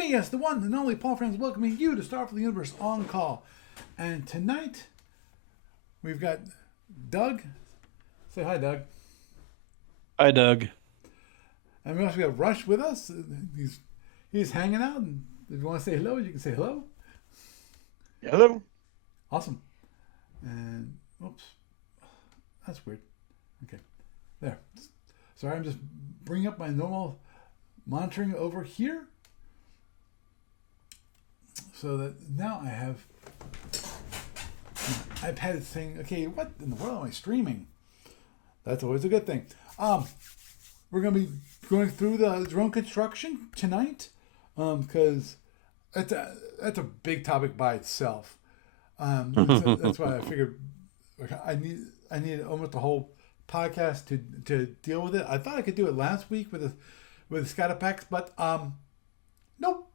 me, yes, the one and only Paul Franz, welcoming you to Star for the Universe On Call. And tonight, we've got Doug. Say hi, Doug. Hi, Doug. And we also got Rush with us. He's hanging out, and if you want to say hello, you can say hello. Hello. Awesome. And, oops, that's weird. Okay, there. Sorry, I'm just bringing up my normal monitoring over here. So that now I have my iPad saying, okay, what in the world am I streaming? That's always a good thing. We're going to be going through the drone construction tonight because that's a big topic by itself. That's why I figured I need almost a whole podcast to deal with it. I thought I could do it last week with the Scatterpacks, but nope,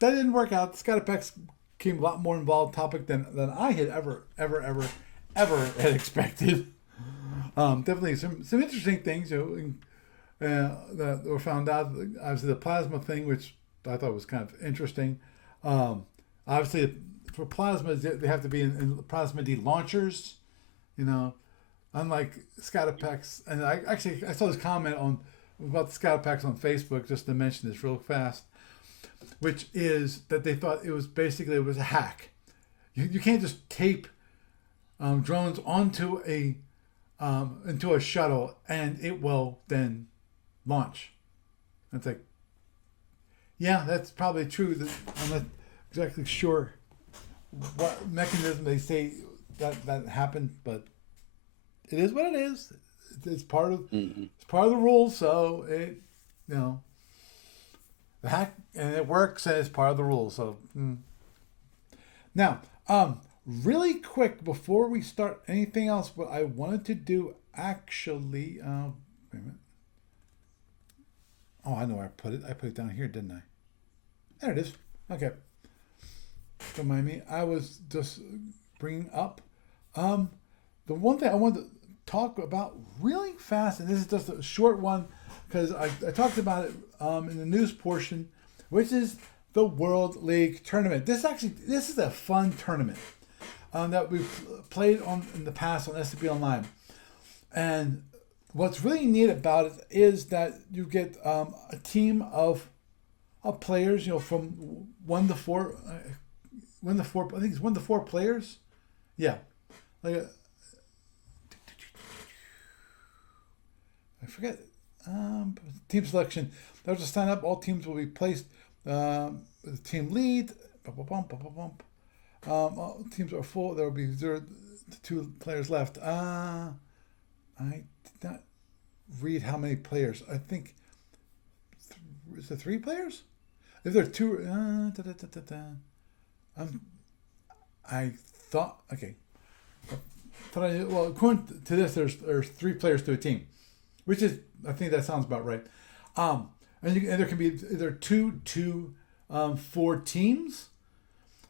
that didn't work out. Scatterpacks became a lot more involved topic than I had ever had expected. Definitely some interesting things that were found out. Obviously, the plasma thing, which I thought was kind of interesting. Obviously, for plasmas, they have to be in plasma D launchers, unlike Scatterpacks. And I saw this comment about the Scatterpacks on Facebook, just to mention this real fast, which is that they thought it was a hack. You can't just tape drones onto into a shuttle and it will then launch. It's like, yeah, that's probably true. I'm not exactly sure what mechanism they say that happened, but it is what it is. It's part of it's part of the rules. So it the hack, and it works, and it's part of the rules. So now, really quick before we start anything else, what I wanted to do actually, wait a minute. Oh, I know where I put it. I put it down here, didn't I? There it is. Okay. Don't mind me. I was just bringing up the one thing I wanted to talk about really fast, and this is just a short one because I talked about it in the news portion, which is the World League tournament. This is a fun tournament that we've played in the past on SCP Online, and what's really neat about it is that you get a team of players, from 1 to 4. I think it's 1 to 4 players. Yeah, I forget. Team selection. They'll just sign up. All teams will be placed. The team lead. All teams are full. There will be 0 to 2 players left. I did not read how many players. I think is it 3 players? If there are 2, I thought okay. Well, according to this, there's 3 players to a team, which is, I think that sounds about right. And there can be either 2 to 4 teams,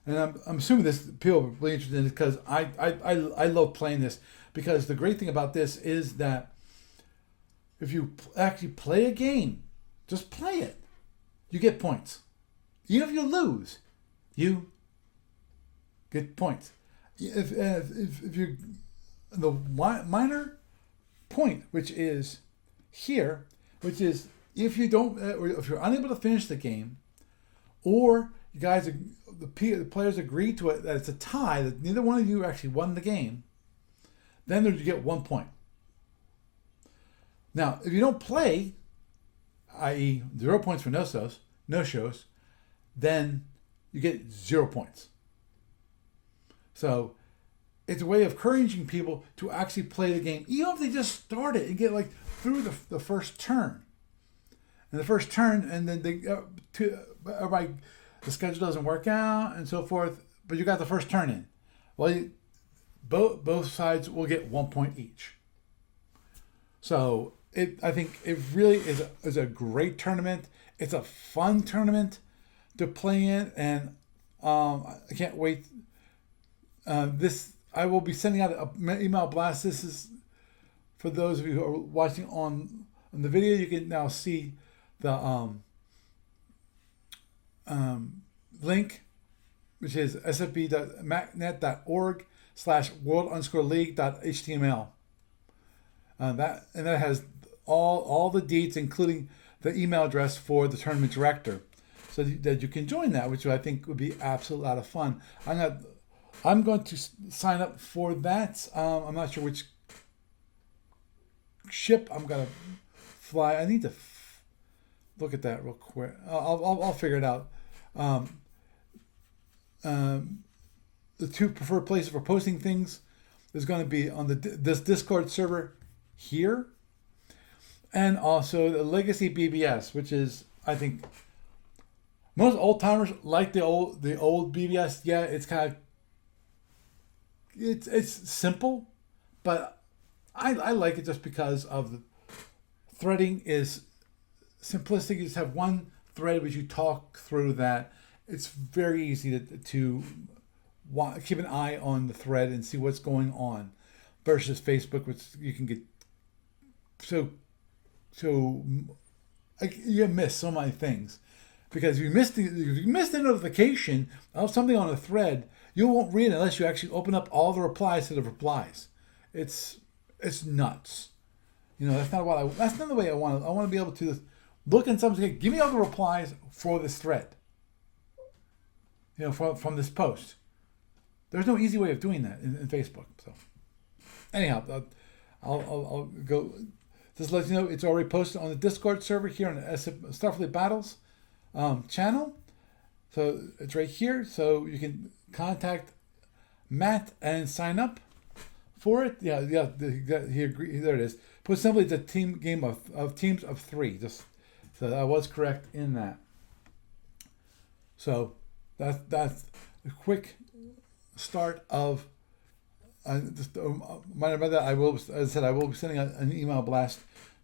and I'm assuming this people are really interested in it because I love playing this, because the great thing about this is that if you actually play a game, just play it, you get points. Even if you lose, you get points. If you the minor point, which is here, which is if you don't, or if you're unable to finish the game, or you guys, the players agree to it that it's a tie, that neither one of you actually won the game, then you get 1 point. Now, if you don't play, i.e., 0 points for no shows, then you get 0 points. So it's a way of encouraging people to actually play the game, even if they just start it and get through the first turn. And the first turn, and then everybody, the schedule doesn't work out and so forth, but you got the first turn in. Well, both sides will get 1 point each. So I think it really is a great tournament. It's a fun tournament to play in, and I can't wait. I will be sending out an email blast. This is for those of you who are watching on the video. You can now see the link, which is sfp.macnet.org/world_league.html. That has all the deets, including the email address for the tournament director, so that you can join that, which I think would be absolute lot of fun. I'm going to sign up for that. I'm not sure which ship I'm gonna fly. I need to look at that real quick. I'll figure it out. Um, the two preferred places for posting things is going to be on this Discord server here, and also the Legacy BBS, which is, I think, most old timers like the old BBS. Yeah, it's kind of it's simple, but I like it just because of the threading is simplistic. You just have one thread which you talk through that. It's very easy to keep an eye on the thread and see what's going on, versus Facebook, which you can get so you miss so many things, because if you miss the notification of something on a thread, you won't read it unless you actually open up all the replies to the replies. It's nuts. That's not the way I want it. I want to be able to look in something. Give me all the replies for this thread. From this post. There's no easy way of doing that in Facebook. So, anyhow, I'll go. Just let you know it's already posted on the Discord server here on the Starfleet Battles channel. So it's right here. So you can contact Matt and sign up for it. Yeah. He agreed. There it is. Put simply, it's a team game of teams of 3. So I was correct in that. So that's a quick start of. Just remind that I will, as I said, I will be sending an email blast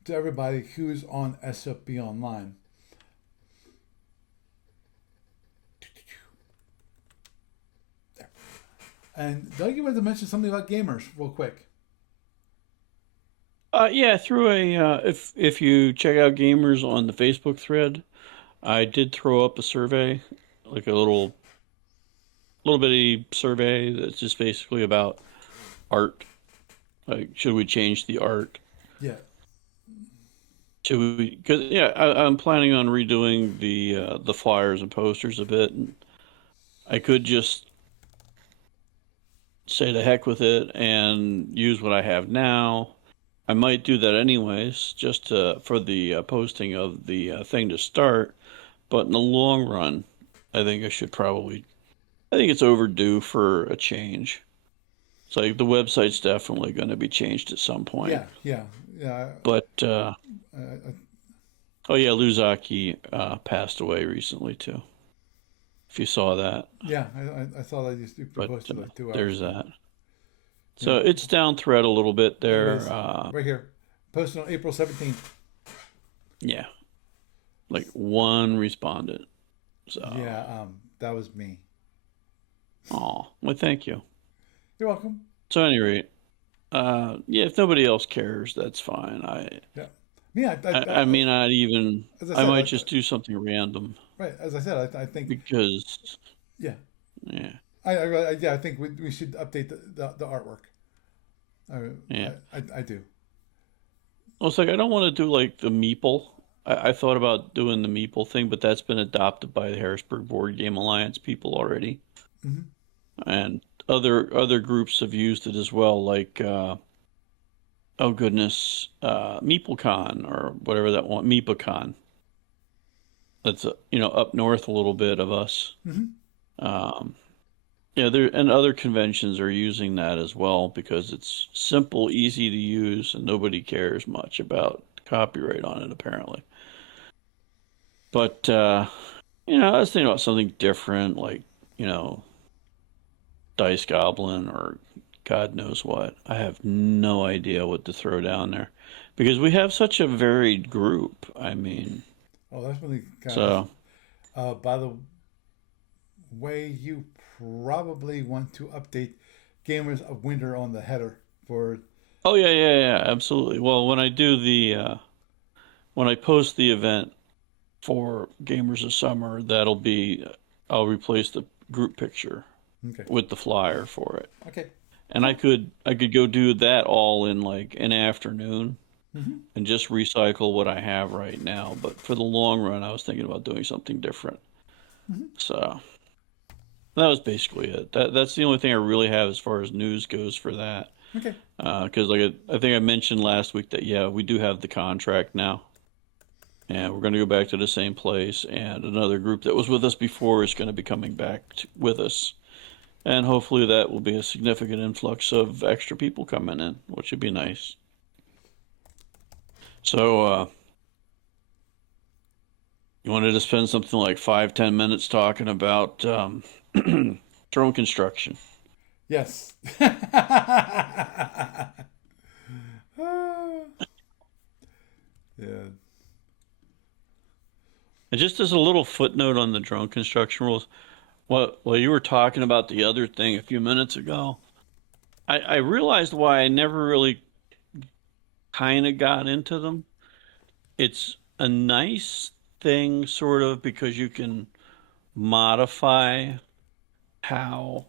to everybody who's on SFB Online. There. And Doug, you wanted to mention something about gamers real quick. Yeah, through if you check out Gamers on the Facebook thread, I did throw up a survey, like a little bitty survey that's just basically about art. Like, should we change the art? Yeah. Should we? Because I'm planning on redoing the flyers and posters a bit, and I could just say the heck with it and use what I have now. I might do that anyways, just for the posting of the thing to start. But in the long run, I think I think it's overdue for a change. It's like the website's definitely going to be changed at some point. Yeah. But oh yeah, Luzaki passed away recently too. If you saw that. Yeah, I saw that you posted like 2 hours. There's that. So it's down thread a little bit there. Right here. Posted on April 17th. Yeah. Like one responded. So yeah, that was me. Oh, well, thank you. You're welcome. So at any rate, if nobody else cares, that's fine. I may not even. I might just do something random. Right, as I said, I think because. Yeah. Yeah. I think we should update the artwork. I do. Well, it's like I don't want to do like the Meeple. I thought about doing the Meeple thing, but that's been adopted by the Harrisburg Board Game Alliance people already, and other groups have used it as well. Like, oh goodness, MeepleCon or whatever that one, MeepaCon. That's up north a little bit of us. And other conventions are using that as well because it's simple, easy to use, and nobody cares much about copyright on it apparently. But I was thinking about something different, like Dice Goblin or God knows what. I have no idea what to throw down there because we have such a varied group. I mean, that's really kind of. By the way, you probably want to update Gamers of Winter on the header for. Oh yeah, absolutely. Well, when I do when I post the event for Gamers of Summer. I'll replace the group picture Okay. with the flyer for it. Okay. And Cool. I could go do that all in like an afternoon Hmm. and just recycle what I have right now. But for the long run, I was thinking about doing something different. Hmm. So that was basically it. That's the only thing I really have as far as news goes for that. Okay. Because I think I mentioned last week that yeah, we do have the contract now, and we're going to go back to the same place. And another group that was with us before is going to be coming back with us, and hopefully that will be a significant influx of extra people coming in, which would be nice. So you wanted to spend something like 5-10 minutes talking about drone construction. Yes. Yeah. And just as a little footnote on the drone construction rules, while you were talking about the other thing a few minutes ago, I realized why I never really kind of got into them. It's a nice thing, sort of, because you can modify how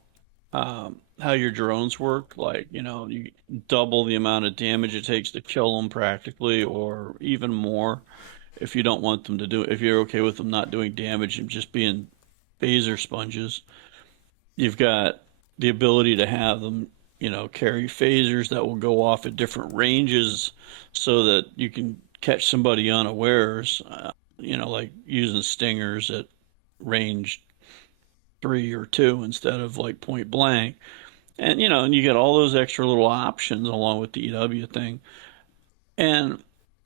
how your drones work. Like, you double the amount of damage it takes to kill them practically, or even more if you don't want them to do it. If you're okay with them not doing damage and just being phaser sponges, you've got the ability to have them, carry phasers that will go off at different ranges so that you can catch somebody unawares, like using stingers at range 3 or 2 instead of like point blank. And you get all those extra little options along with the EW thing. And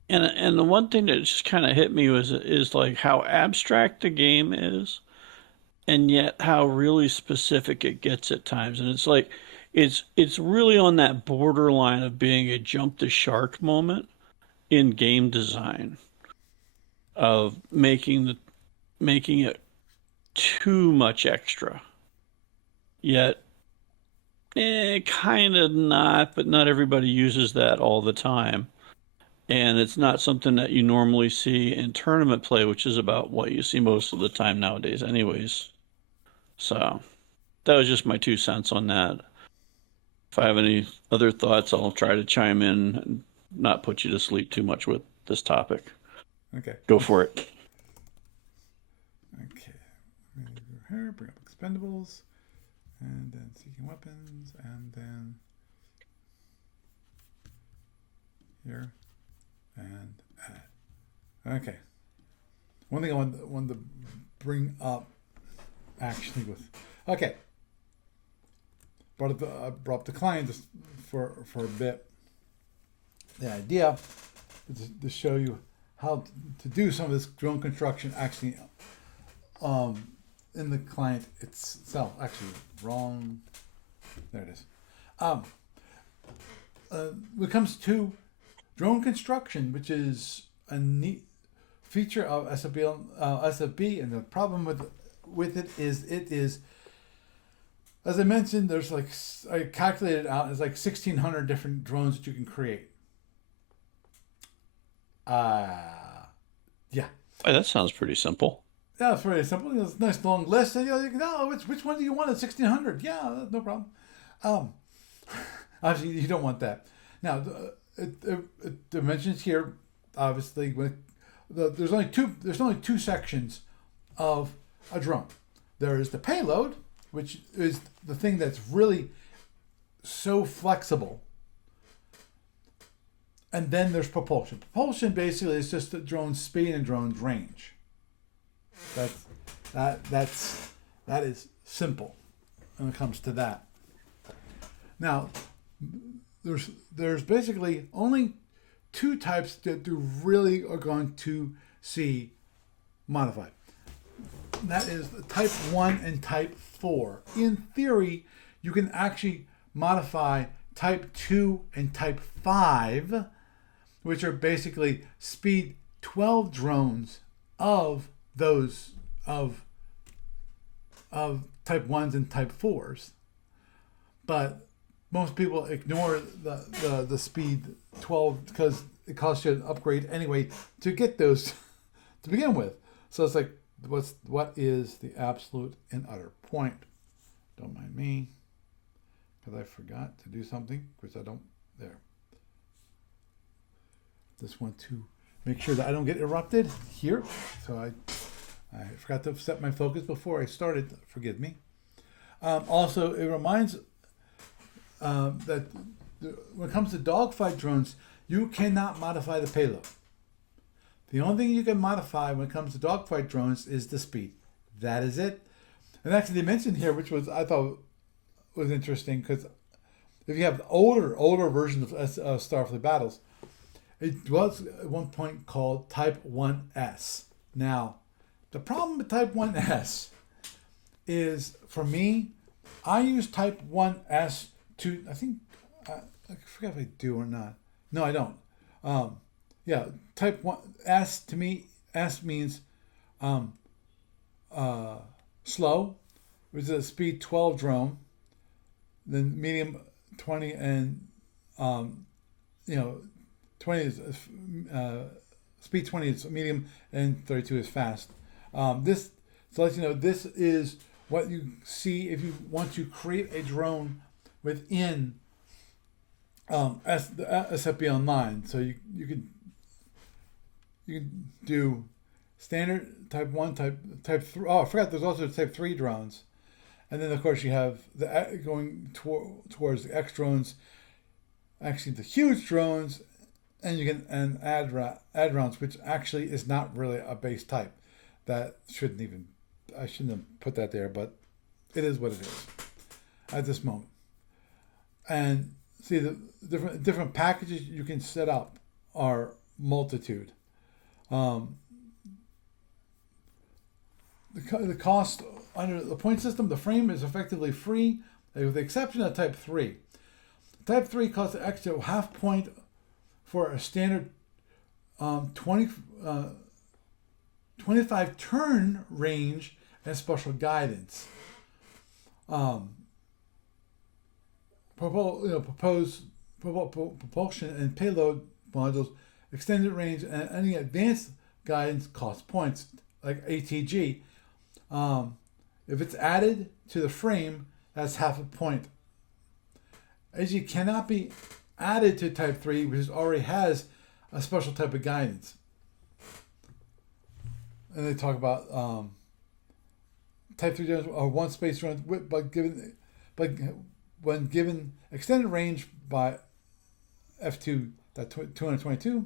and the one thing that just kind of hit me is like how abstract the game is, and yet how really specific it gets at times. And it's like it's really on that borderline of being a jump the shark moment in game design, of making it too much extra, yet kind of not, but not everybody uses that all the time. And it's not something that you normally see in tournament play, which is about what you see most of the time nowadays anyways. So that was just my 2 cents on that. If I have any other thoughts, I'll try to chime in and not put you to sleep too much with this topic. Okay. Go for it. Okay. Here, bring up expendables, and then seeking weapons, and then here, and add. Okay. One thing I wanted to bring up actually with, okay, brought up the client just for a bit. The idea is to show you how to do some of this drone construction actually in the client itself. Actually, wrong. There it is. Um, when it comes to drone construction, which is a neat feature of SFB, and the problem with it is, as I mentioned, there's like, I calculated out, it's like 1,600 different drones that you can create. Uh, yeah. Hey, that sounds pretty simple. Yeah, it's very simple. It's a nice long list. And, you can, oh, which one do you want at 1,600? Yeah, no problem. Um, obviously, you don't want that. Now, it mentions here, obviously, there's only two sections of a drone. There is the payload, which is the thing that's really so flexible. And then there's propulsion. Propulsion basically is just the drone's speed and drone's range. That is simple when it comes to that. Now, there's basically only two types that you really are going to see modified. That is type 1 and type 4. In theory, you can actually modify type 2 and type 5, which are basically speed 12 drones of those of type 1s and type 4s. But most people ignore the speed 12 because it costs you an upgrade anyway to get those to begin with. So it's like, what is the absolute and utter point? Don't mind me, because I forgot to do something, because I don't, there. Just want to make sure that I don't get interrupted here. So I forgot to set my focus before I started, forgive me. Also, it reminds that when it comes to dogfight drones, you cannot modify the payload. The only thing you can modify when it comes to dogfight drones is the speed. That is it. And actually, they mentioned here, which was I thought was interesting, because if you have older versions of Starfleet battles, it was at one point called Type 1S. Now, the problem with Type 1S is, for me, I use Type 1S to, I think, I forget if I do or not. No, I don't. Yeah, Type 1S, to me, S means slow, which is a speed 12 drone, then medium 20, and 20 is speed 20 is medium, and 32 is fast. This, so let you know, this is what you see if you want to create a drone within SFB Online. So you can do standard Type 1, type 3. Oh, I forgot there's also Type 3 drones. And then, of course, you have the going towards the X drones, actually the huge drones, and you can add rounds, which actually is not really a base type. That I shouldn't have put that there, but it is what it is at this moment. And see, the different packages you can set up are multitude. The cost under the point system, the frame is effectively free, with the exception of Type 3. Type 3 costs an extra half point for a standard 25 turn range and special guidance. Proposed propulsion and payload modules, extended range, and any advanced guidance cost points, like ATG. If it's added to the frame, that's half a point. AG cannot be added to Type 3, which already has a special type of guidance. And they talk about Type 3 drones are one space drones, but when given extended range by F2.222,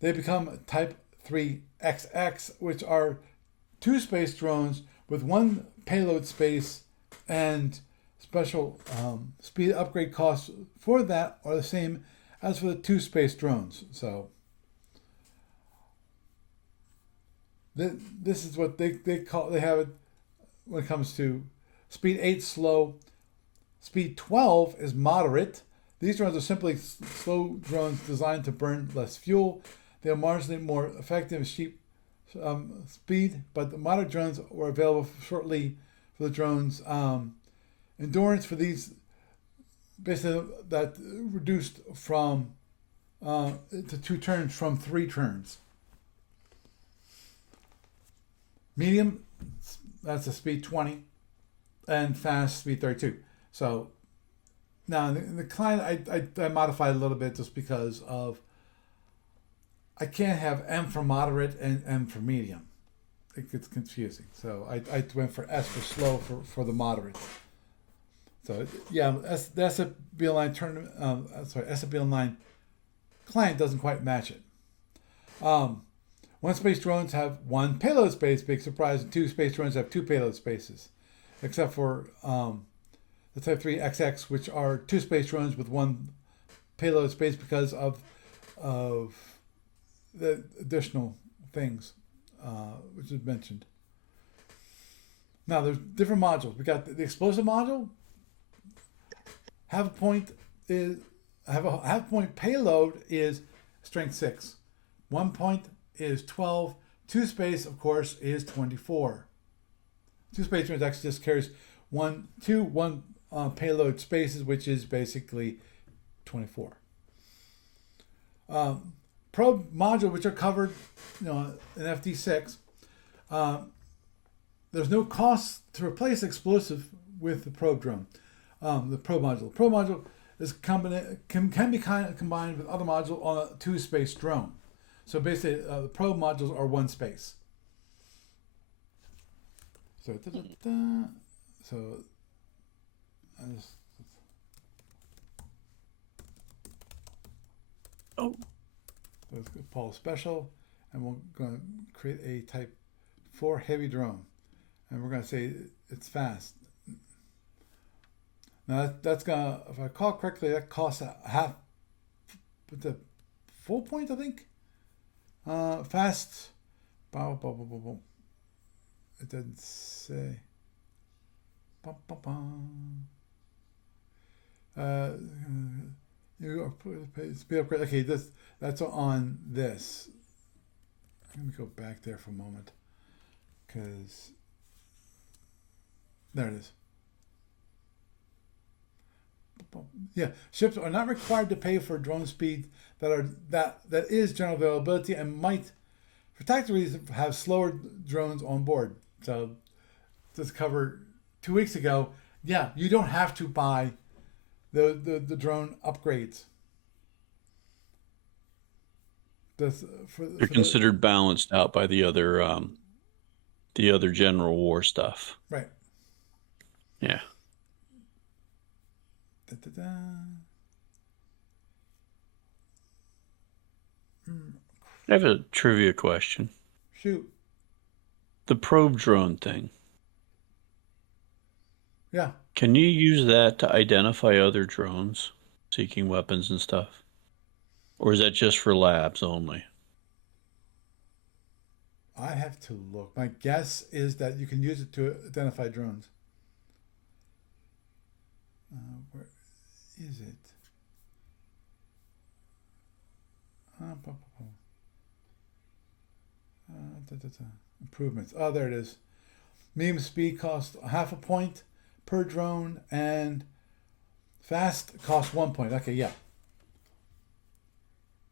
they become Type 3XX, which are two space drones with one payload space, and special speed upgrade costs for that are the same as for the two space drones. So this is what they have it when it comes to speed 8 slow, speed 12 is moderate. These drones are simply slow drones designed to burn less fuel. They are marginally more effective at cheap speed, but the moderate drones were available shortly for the drones. Endurance for these basically that reduced from to 2 turns from 3 turns. Medium, that's a speed 20, and fast speed 32. So now the client I modified a little bit just because of I can't have M for moderate and M for medium. It gets confusing. So I went for S for slow for the moderate. So yeah, the SFB Online tournament. SFB Online client doesn't quite match it. One space drones have one payload space, big surprise, and two space drones have 2 payload spaces, except for the Type 3 XX, which are 2 space drones with 1 payload space because of the additional things which is mentioned. Now there's different modules. We got the explosive module. Half a point payload is strength 6. 1 point is 12. 2 space, of course, is 24. 2 space drones actually just carries one payload spaces, which is basically 24. probe module, which are covered, in FD6, there's no cost to replace explosive with the probe drone, the probe module. The probe module is can be combined with other modules on a two-space drone. So basically, the probe modules are one space. So, let's go Paul Special, and we're going to create a Type 4 heavy drone, and we're going to say it's fast. Now that's gonna, if I recall correctly, that costs a half, the full point, I think. Fast. It doesn't say. You are speed upgrade. Okay, that's on this. Let me go back there for a moment, because there it is. Yeah, ships are not required to pay for drone speed that is general availability, and might, for tactical reasons, have slower drones on board. So this covered 2 weeks ago. Yeah, you don't have to buy the drone upgrades. They're considered balanced out by the other general war stuff. Right. Yeah. I have a trivia question. Shoot. The probe drone thing. Yeah. Can you use that to identify other drones seeking weapons and stuff? Or is that just for labs only? I have to look. My guess is that you can use it to identify drones. Where is it? Improvements. Oh, there it is. Medium speed costs half a point per drone, and fast costs 1 point. Okay, yeah.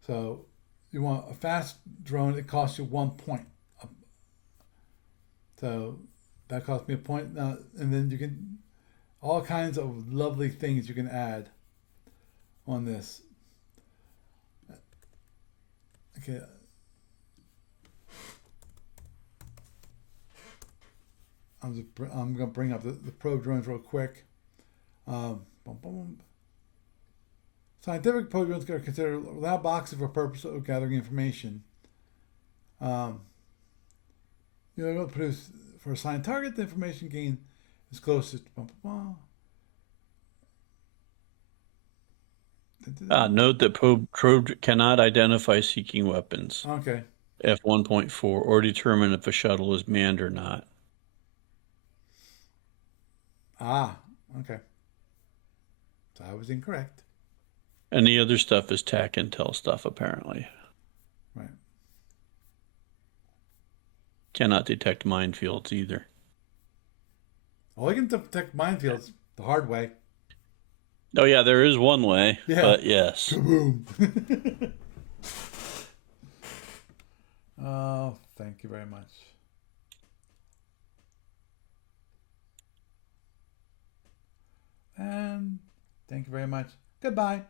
So you want a fast drone, it costs you 1 point. So that cost me a point. Now, and then you can, all kinds of lovely things you can add on this. Okay. I'm going to bring up the probe drones real quick. Scientific probe drones are considered lab boxes for purpose of gathering information. Produce for a assigned target, the information gained is closest. Note that probe cannot identify seeking weapons. Okay. F1.4, or determine if a shuttle is manned or not. Okay. So I was incorrect. And the other stuff is TAC intel stuff, apparently. Right. Cannot detect minefields either. Well, I can detect minefields the hard way. Oh, yeah, there is one way, but yes. Kaboom! Oh, thank you very much. And thank you very much. Goodbye.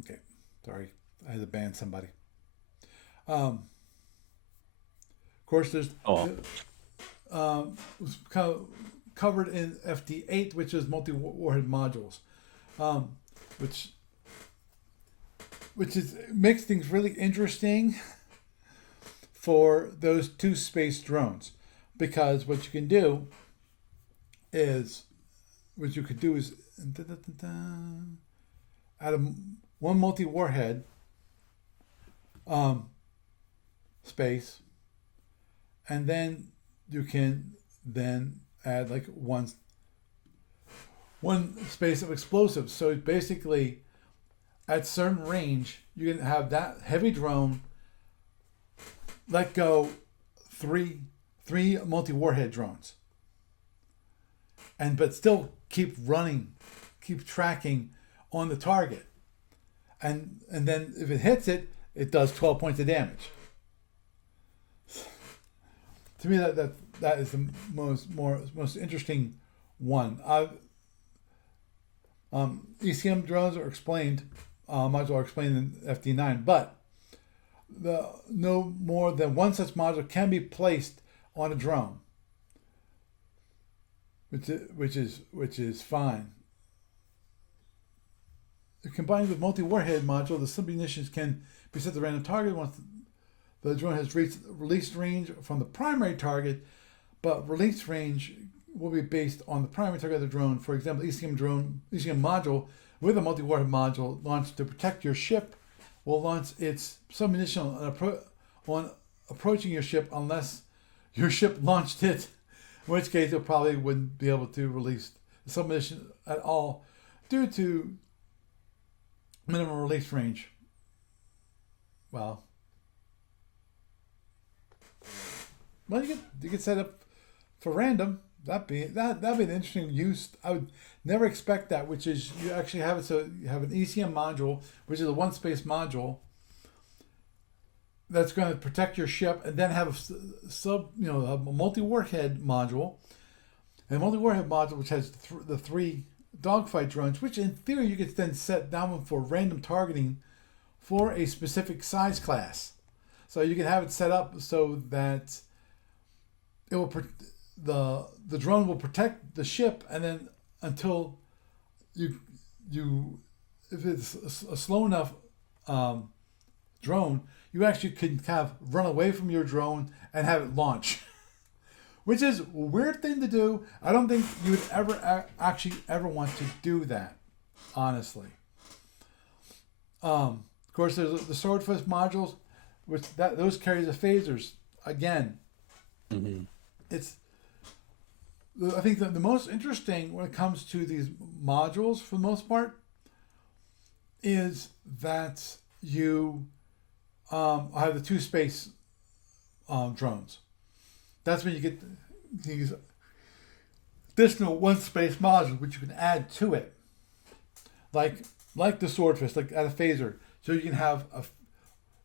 Okay, sorry, I had to ban somebody. Of course, there's was covered in FD8, which is multi-warhead modules, which makes things really interesting for those two space drones, because what you could do is out of one multi-warhead space, and then you can then add like one space of explosives. So basically, at certain range, you can have that heavy drone let go 3 3 multi-warhead drones, but still keep running, keep tracking on the target, and then if it hits it, it does 12 points of damage. To me, that is the most interesting one. ECM drones are explained, modules are explained in FD9, but no more than one such module can be placed on a drone, which is fine. Combined with multi-warhead module, the sub-munitions can be set to random target once the drone has reached release range from the primary target, but release range will be based on the primary target of the drone. For example, ECM module with a multi-warhead module launched to protect your ship will launch its sub-munition on approaching your ship unless your ship launched it, in which case it probably wouldn't be able to release the sub-munition at all due to minimum release range. Well, you could set up for random. That'd be an interesting use. I would never expect that, which is you actually have it so you have an ECM module, which is a one space module that's going to protect your ship, and then have a multi-warhead module, and a multi-warhead module which has the 3 dogfight drones, which in theory you could then set down for random targeting for a specific size class. So you can have it set up so that it will the drone will protect the ship, and then until you if it's a slow enough drone, you actually can have run away from your drone and have it launch, which is a weird thing to do. I don't think you would ever want to do that, honestly. Of course, there's the swordfish modules, which those carry the phasers. Again, I think the most interesting when it comes to these modules, for the most part, is that you have the 2 space drones. That's when you get these additional 1 space modules, which you can add to it, like the swordfish, like at a phaser. So you can have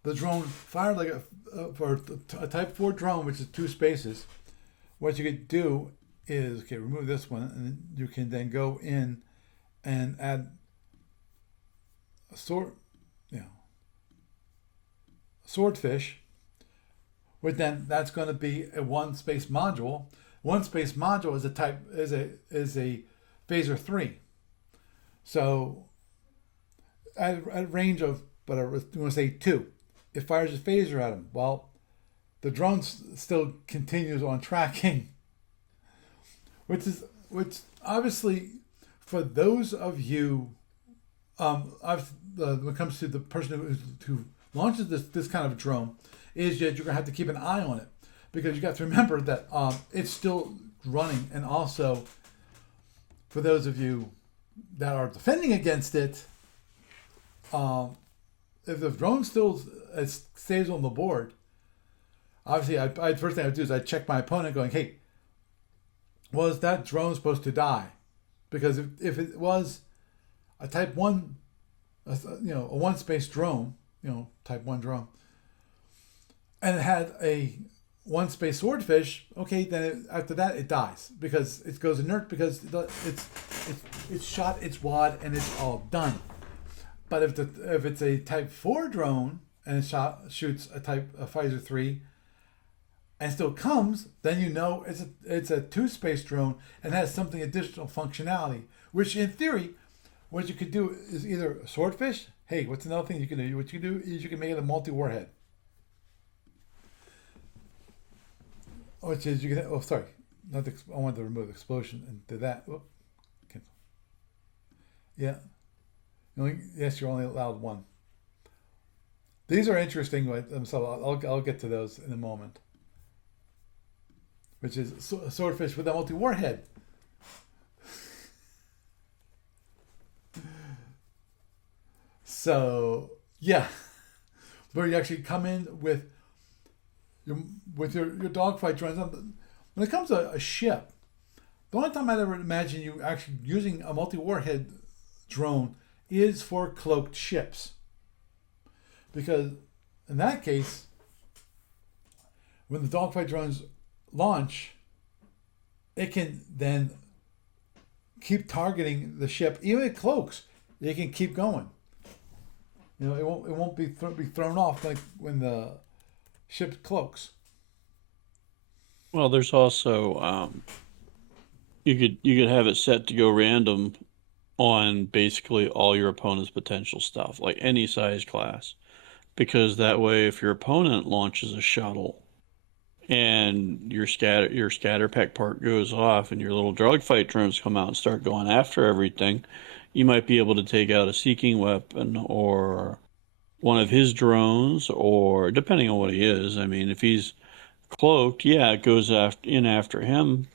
the drone fired like for a Type 4 drone, which is 2 spaces. What you could do is remove this one, and you can then go in and add a swordfish, which then that's going to be a 1 space module. 1 space module is a phaser 3. So at range of, but I want to say 2, it fires a phaser at him. Well, the drone still continues on tracking, which obviously, for those of you, when it comes to the person who launches this kind of drone, is that you're gonna have to keep an eye on it, because you got to remember that it's still running, and also for those of you that are defending against it, if the drone still stays on the board, obviously, first thing I would do is I'd check my opponent, going, hey, was that drone supposed to die? Because if it was a Type 1, a 1 space drone, Type 1 drone, and it had a 1 space swordfish, okay, then after that it dies, because it goes inert, because it's shot its wad and it's all done. But if it's a Type 4 drone and it shoots a phaser 3 and still comes, then it's a 2 space drone and has something additional functionality, which in theory, what you could do is either a swordfish. Hey, what's another thing you can do? What you can do is you can make it a multi-warhead. Which is you can. Oh, sorry, I wanted to remove the explosion and do that. Whoop. Cancel. Yeah. Yes, you're only allowed 1. These are interesting, so I'll get to those in a moment. Which is a swordfish with a multi-warhead. So, yeah. Where you actually come in with your, with your dogfight drones. When it comes to a ship, the only time I'd ever imagine you actually using a multi-warhead drone is for cloaked ships, because in that case, when the dogfight drones launch, it can then keep targeting the ship, even if it cloaks. It can keep going. It won't be thrown off like when the ship cloaks. Well, there's also you could have it set to go random on basically all your opponent's potential stuff, like any size class, because that way, if your opponent launches a shuttle and your scatter pack part goes off and your little dogfight drones come out and start going after everything, you might be able to take out a seeking weapon or one of his drones, or depending on what he is. I mean, if he's cloaked, yeah, it goes after him.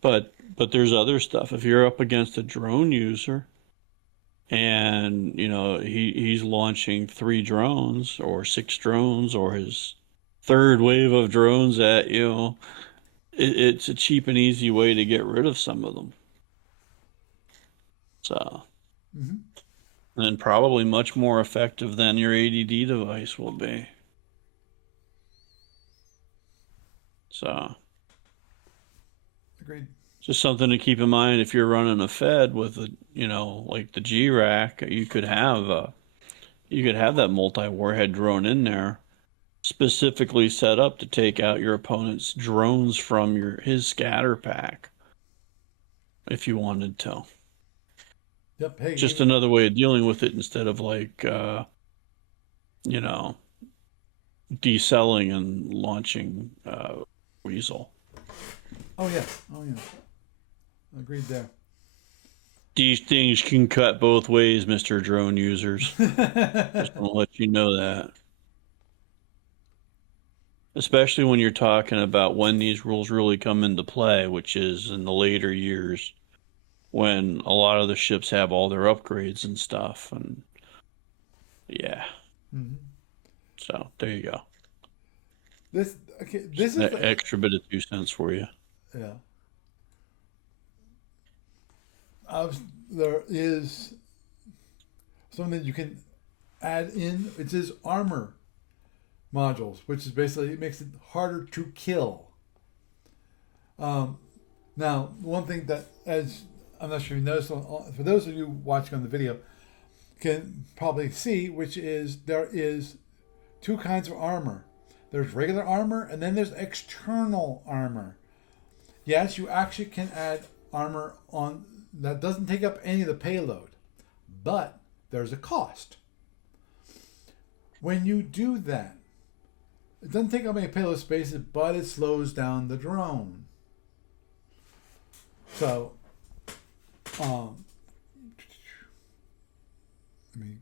But there's other stuff. If you're up against a drone user and he's launching 3 drones or 6 drones or his third wave of drones at you, it's a cheap and easy way to get rid of some of them. So, Mm-hmm. and probably much more effective than your ADD device will be. So, Agreed. just something to keep in mind if you're running a Fed with like the G rack, you could have that multi-warhead drone in there, specifically set up to take out your opponent's drones from his scatter pack, if you wanted to. Yep. Hey. Just another way of dealing with it instead of decelling and launching Weasel. Oh yeah. Oh yeah. Agreed there. These things can cut both ways, Mr. Drone users. Just want to let you know that. Especially when you're talking about when these rules really come into play, which is in the later years when a lot of the ships have all their upgrades and stuff. And yeah. Mm-hmm. So there you go. This is an extra bit of 2 cents for you. Yeah. There is something that you can add in. It says armor modules, which is basically, it makes it harder to kill. Now, one thing that, as I'm not sure you noticed, for those of you watching on the video, can probably see, which is there is 2 kinds of armor. There's regular armor, and then there's external armor. Yes, you actually can add armor on that doesn't take up any of the payload, but there's a cost. When you do that, it doesn't take up any payload space, but it slows down the drone. So, let me.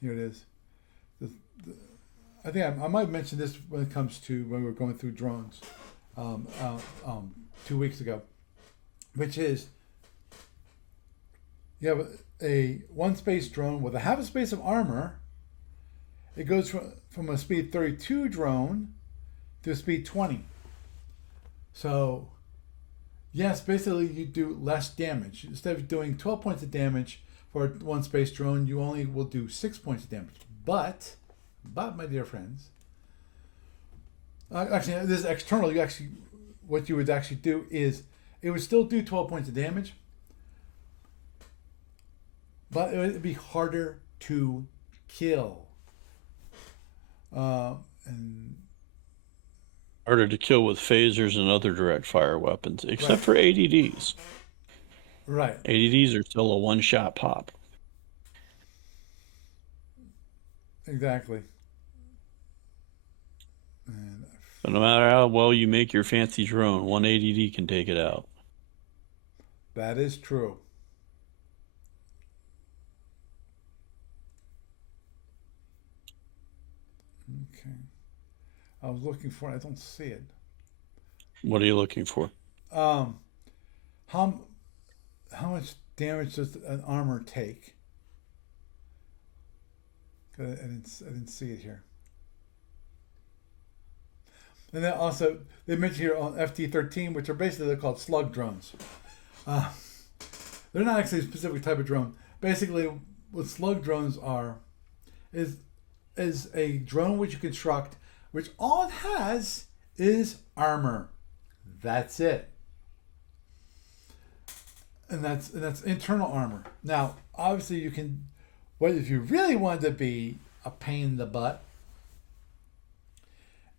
Here it is. I think I might have mentioned this when it comes to when we were going through drones 2 weeks ago, which is you have a one space drone with a half a space of armor. It goes from a speed 32 drone to a speed 20. So, yes, basically you do less damage. Instead of doing 12 points of damage for one space drone, you only will do 6 points of damage. But, my dear friends, actually, this is external. What you would actually do is, it would still do 12 points of damage, but it would be harder to kill. And harder to kill with phasers and other direct fire weapons, except for ADDs. Right. ADDs are still a one-shot pop. Exactly. And so no matter how well you make your fancy drone, one ADD can take it out. That is true. Okay. I was looking for it. I don't see it. What are you looking for? How how much damage does an armor take? I didn't see it here. And then also they mentioned here on FT-13, which are basically they're called slug drones. Uh, they're not actually a specific type of drone. Basically, what slug drones are is a drone which you construct, which all it has is armor. That's it. And that's internal armor. Now, obviously, you can. What if you really wanted to be a pain in the butt?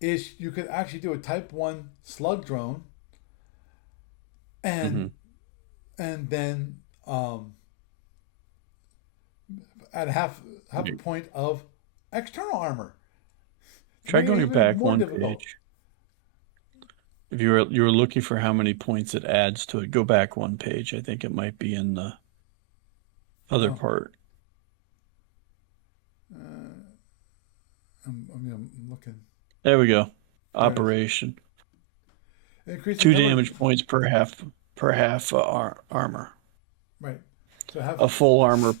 Is you could actually do a Type 1 slug drone, Mm-hmm. and then add half a point of external armor. Try Make it going even back more one difficult. page. If you were looking for how many points it adds to it, go back one page. I think it might be in the other Oh, part. uh, I'm looking. There we go. There it is. Operation. Increasing Two number. damage points per half armor. Right. So have A full armor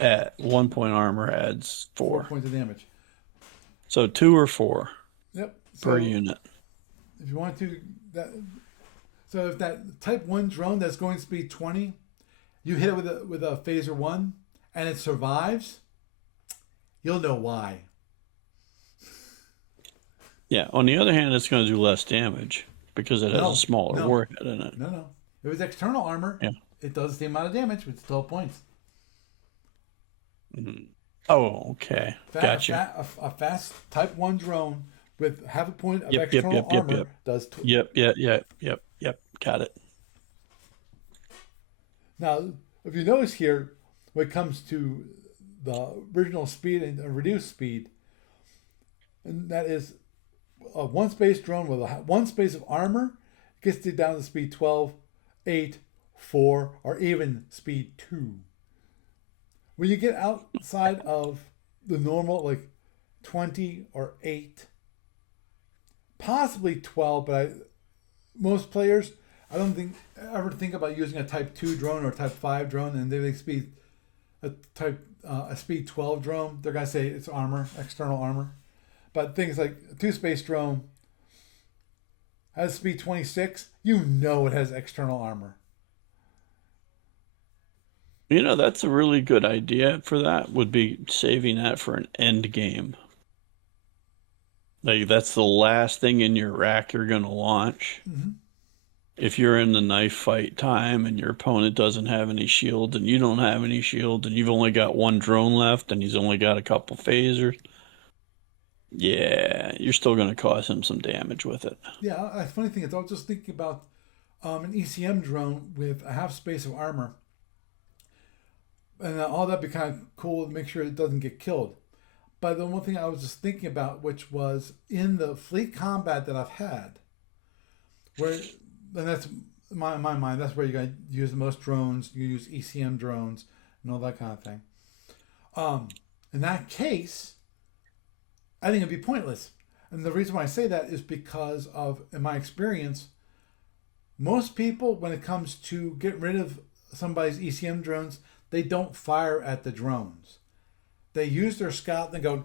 at 1 point armor adds 4 4. points of damage. So 2 or 4 Yep. per So unit. if you want to that, so if that Type 1 drone that's going speed 20, you hit it with a phaser 1, and it survives, you'll know why. Yeah. On the other hand, it's going to do less damage because it has a No, smaller no, warhead in it. no. If it's external armor, Yeah. it does the same amount of damage, but it's 12 points. Mhm. Oh, okay. Gotcha. A fast Type 1 drone with half a point of Yep, yep, external yep, yep, armor yep. does. Yep, yep, yep, yep, yep. Got it. Now, if you notice here, when it comes to the original speed and reduced speed, and that is a one space drone with one space of armor gets it down to speed 12, 8, 4, or even speed 2. When you get outside of the normal, like 20 or 8, possibly 12, but most players, I don't think ever think about using a Type 2 drone or a Type 5 drone, and they speed a speed 12 drone. They're gonna say it's armor, external armor. But things like a two space drone has speed 26, you know it has external armor. That's a really good idea for that, would be saving that for an end game. Like, that's the last thing in your rack you're going to launch. Mm-hmm. If you're in the knife fight time and your opponent doesn't have any shield and you don't have any shield and you've only got one drone left and he's only got a couple phasers, yeah, you're still going to cause him some damage with it. Yeah, a funny thing is I was just thinking about an ECM drone with a half space of armor, and all that'd be kind of cool to make sure it doesn't get killed. But the one thing I was just thinking about, which was in the fleet combat that I've had, where, and that's in my mind, that's where you got to use the most drones. You use ECM drones and all that kind of thing. In that case, I think it'd be pointless. And the reason why I say that is because of, in my experience, most people, when it comes to getting rid of somebody's ECM drones, they don't fire at the drones. They use their scout and go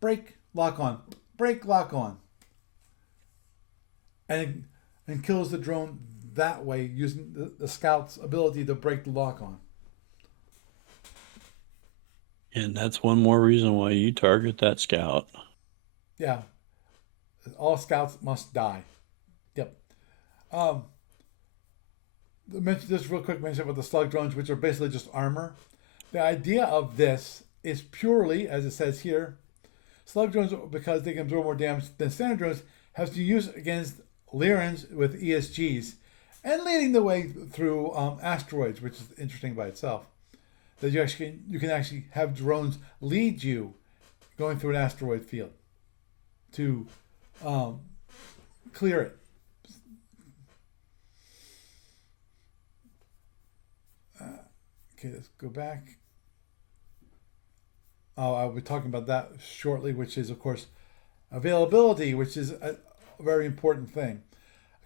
break, lock on, break, lock on, and kills the drone that way using the scout's ability to break the lock on. And that's one more reason why you target that scout. Yeah, all scouts must die. Yep. Mention this real quick. Mention about the slug drones, which are basically just armor. The idea of this is purely, as it says here, slug drones, because they can absorb more damage than standard drones, have to use against Lyrans with ESGs, and leading the way through asteroids, which is interesting by itself. That you can actually have drones lead you going through an asteroid field to clear it. Okay, let's go back. Oh, I'll be talking about that shortly, which is, of course, availability, which is a very important thing.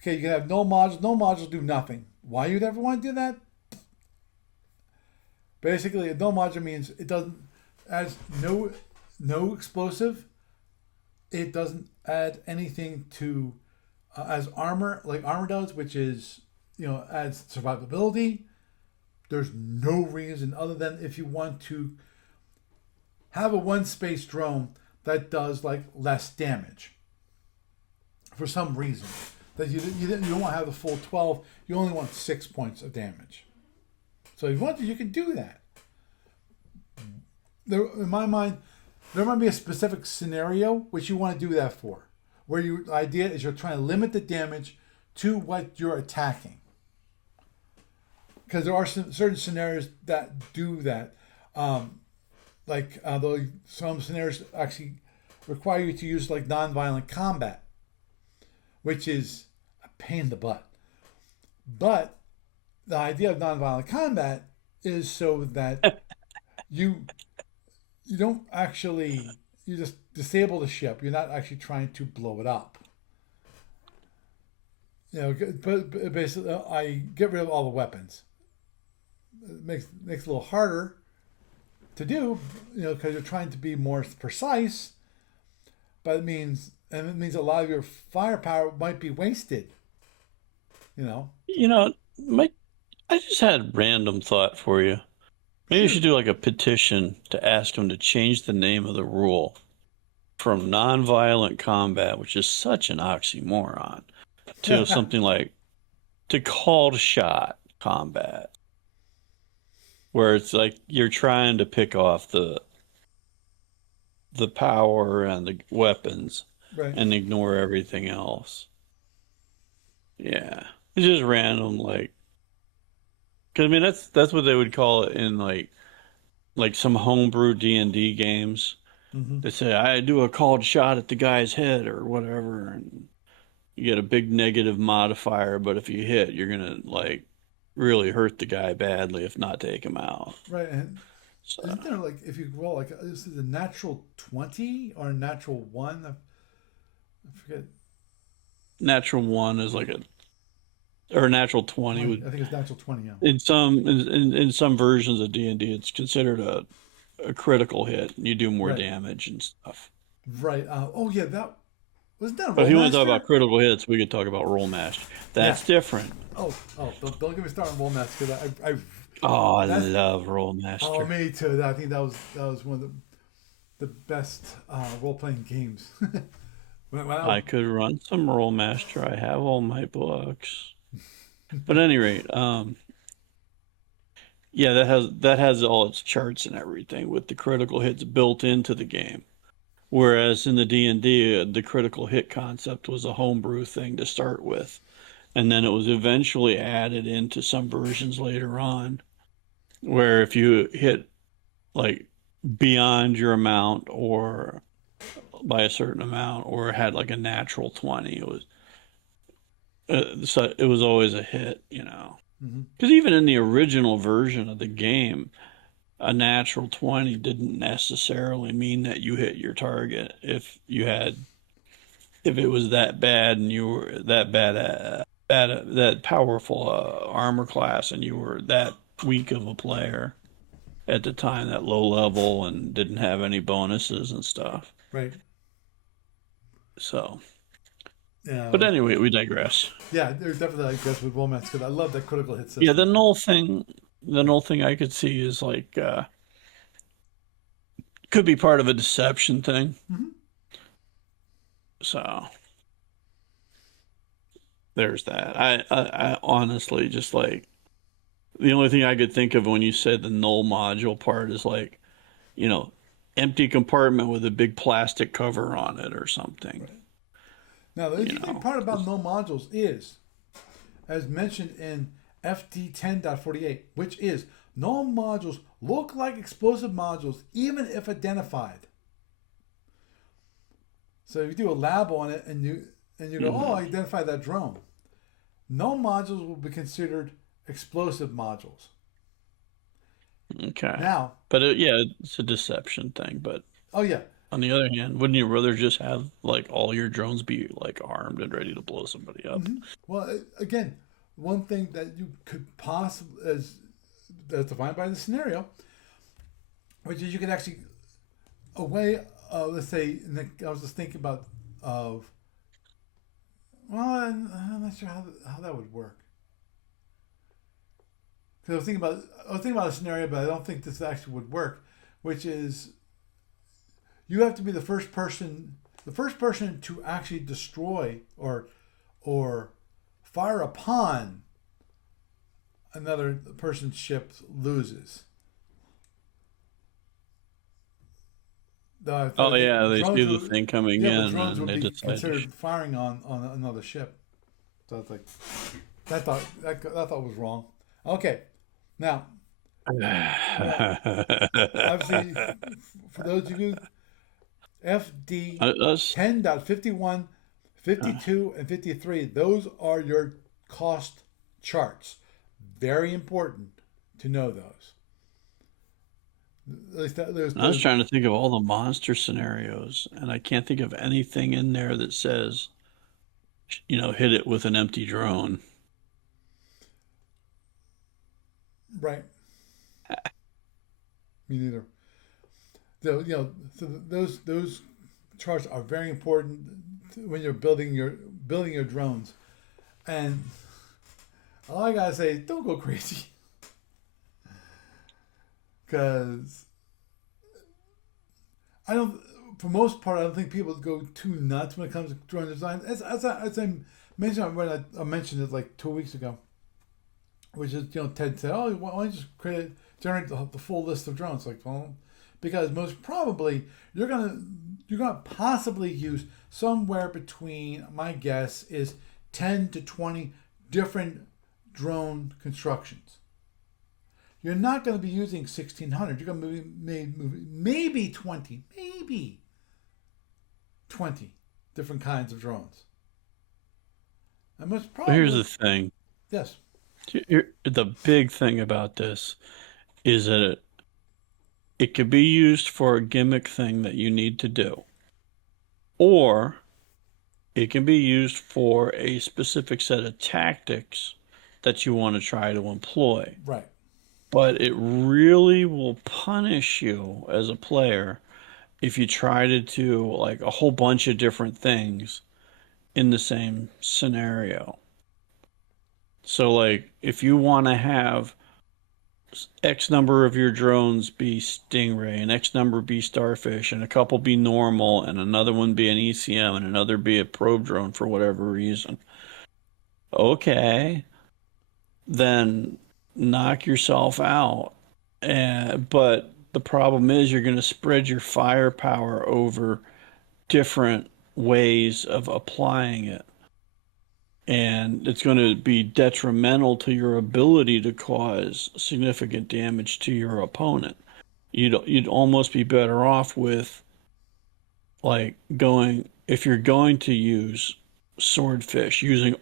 Okay, you can have no modules. No modules do nothing. Why you'd ever want to do that? Basically, a null module means it doesn't adds no explosive. It doesn't add anything to as armor like armor does, which is adds survivability. There's no reason other than if you want to have a one space drone that does like less damage for some reason. That you don't want to have the full 12, you only want 6 points of damage. So if you want to, you can do that. There, in my mind, there might be a specific scenario which you want to do that for, where your idea is you're trying to limit the damage to what you're attacking. Because there are certain scenarios that do that. Though some scenarios actually require you to use like non-violent combat, which is a pain in the butt. But the idea of non-violent combat is so that you don't actually, you just disable the ship. You're not actually trying to blow it up. But basically, I get rid of all the weapons. It makes it a little harder to do, because you're trying to be more precise. But it means a lot of your firepower might be wasted. Mike, I just had a random thought for you. Maybe you should do like a petition to ask them to change the name of the rule from nonviolent combat, which is such an oxymoron, to something like to called shot combat, where it's like you're trying to pick off the power and the weapons Right. and ignore everything else. Yeah, it's just random, like, because I mean that's what they would call it in like some homebrew D&D games. Mm-hmm. They say I do a called shot at the guy's head or whatever, and you get a big negative modifier, but if you hit, you're gonna like really hurt the guy badly, if not take him out. Right. And So isn't there like if you roll like is it a natural 20 or a natural 1? I forget. natural one is like or a natural 20 20. would I think it's natural 20. Yeah. in some versions of D&D it's considered a critical hit. You do more Right. damage and stuff. Right. Oh yeah, that wasn't that a But if you want to talk Rollmaster? about critical hits, we could talk about Rollmaster. That's different. Oh, don't get me started on Rollmaster because I Oh, I that's love oh Rollmaster. me too. I think that was one of the best role playing games. I could run some Rollmaster. I have all my books. But at any rate, yeah, that has all its charts and everything with the critical hits built into the game. Whereas in the D&D, the critical hit concept was a homebrew thing to start with, and then it was eventually added into some versions later on, where if you hit like beyond your amount or by a certain amount or had like a natural 20, so it was always a hit, Mhm. Because even in the original version of the game, a natural 20 didn't necessarily mean that you hit your target if it was that bad and you were that that powerful armor class and you were that weak of a player at the time, that low level and didn't have any bonuses and stuff. Right. So, Yeah. but anyway, we digress. Yeah. There's definitely like this with Rollmaster because I love that critical hit system. Yeah, the null thing I could see is like could be part of a deception thing. Mm-hmm. So there's that. I honestly just like the only thing I could think of when you said the null module part is like, empty compartment with a big plastic cover on it or something. Right. Now, the interesting part about null modules is, as mentioned in FD 10.48, which is null modules look like explosive modules even if identified. So if you do a lab on it and you go, oh, I identified that drone. Null modules will be considered explosive modules. Okay. Now, but it's a deception thing. But oh yeah, on the other hand, wouldn't you rather just have like all your drones be like armed and ready to blow somebody up? well, again, one thing that you could possibly, as as defined by the scenario, which is you can actually a way. Let's say I was just thinking about of. Well, I'm not sure how that would work. Because I was thinking about a scenario, but I don't think this actually would work. Which is you have to be the first person to actually destroy or fire upon another person's ship loses. Oh yeah, The they drones see the would, thing coming yeah, the in drones and would they be decide to. considered firing on another ship. So it's like that thought was wrong. Okay, now obviously for those of you FD Us, 10.51, 52, and 53, those are your cost charts. Very important to know those. At least I was trying to think of all the monster scenarios, and I can't think of anything in there that says, hit it with an empty drone. right. Me neither. So so those charts are very important when you're building your drones. And all I gotta say, don't go crazy, because I don't. For most part, I don't think people go too nuts when it comes to drone design. As I mentioned when I mentioned it like 2 weeks ago, which is Ted said, "Oh, why don't you just generate the full list of drones?" Like, well, because most probably you're gonna possibly use somewhere between, my guess is 10 to 20 different drone constructions. You're not going to be using 1600. You're going to be maybe 20 different kinds of drones. And most But here's probably, the thing. yes, The big thing about this is that it could be used for a gimmick thing that you need to do, or it can be used for a specific set of tactics that you want to try to employ. right, But it really will punish you as a player if you try to do like a whole bunch of different things in the same scenario. So, like, if you want to have X number of your drones be Stingray and X number be Starfish and a couple be normal and another one be an ECM and another be a probe drone for whatever reason, okay, then knock yourself out. But the problem is you're going to spread your firepower over different ways of applying it. And it's going to be detrimental to your ability to cause significant damage to your opponent. You'd almost be better off with like going, if you're going to use swordfish, using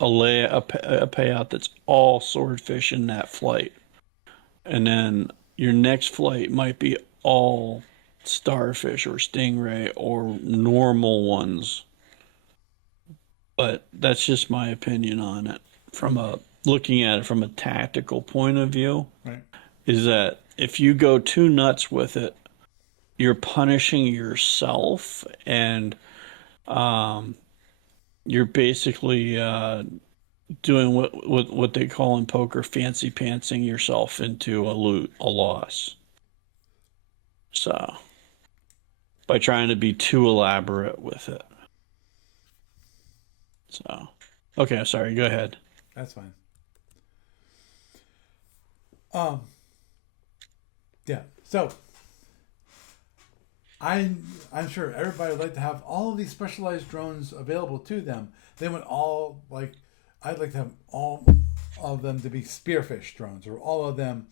a payout that's all swordfish in that flight, and then your next flight might be all starfish or stingray or normal ones. But that's just my opinion on it. From a looking at it from a tactical point of view, right. is that if you go too nuts with it, you're punishing yourself, and you're basically doing what they call in poker fancy pantsing yourself into a loss. So by trying to be too elaborate with it. So okay, sorry, go ahead. That's fine. Um, yeah. So I'm sure everybody would like to have all of these specialized drones available to them. They would all like. I'd like to have all of them to be spearfish drones, or all of them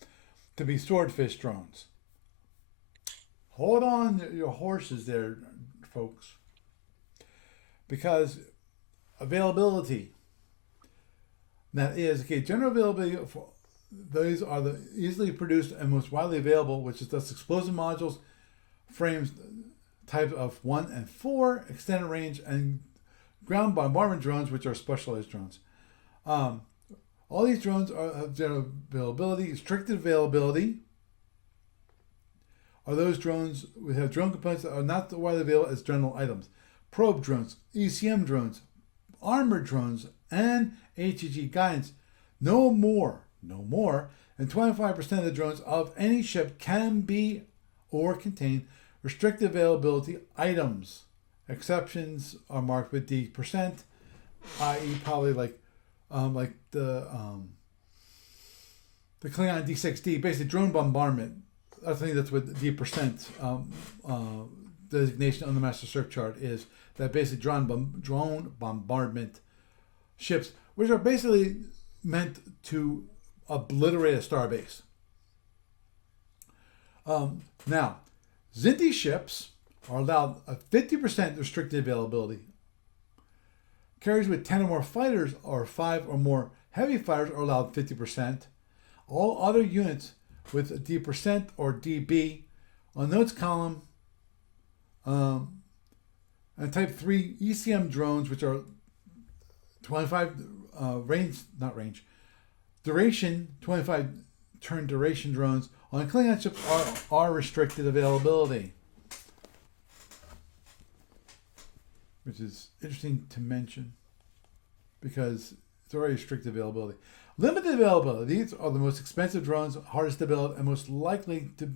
to be swordfish drones. Hold on your horses there, folks, because availability. That is okay. General availability for these are the easily produced and most widely available, which is thus explosive modules, frames types of 1 and 4, extended range, and ground bombardment drones, which are specialized drones. All these drones have general availability. Restricted availability are those drones which have drone components that are not widely available as general items. Probe drones, ECM drones, armored drones, and HEG guidance. No more than 25% of the drones of any ship can be or contain restricted availability items. Exceptions are marked with D%, i.e., probably like the Klingon D6D, basically drone bombardment. I think that's what D% designation on the master circ chart is. That basically drone bombardment ships, which are basically meant to obliterate a starbase. Now, Xinti ships are allowed a 50% restricted availability. Carriers with 10 or more fighters or 5 or more heavy fighters are allowed 50%. All other units with a D% or DB on notes column and type 3 ECM drones, which are 25 duration, 25 turn duration drones on Klingon ships are restricted availability. Which is interesting to mention because it's already restricted availability. Limited availability. These are the most expensive drones, hardest to build, and most likely to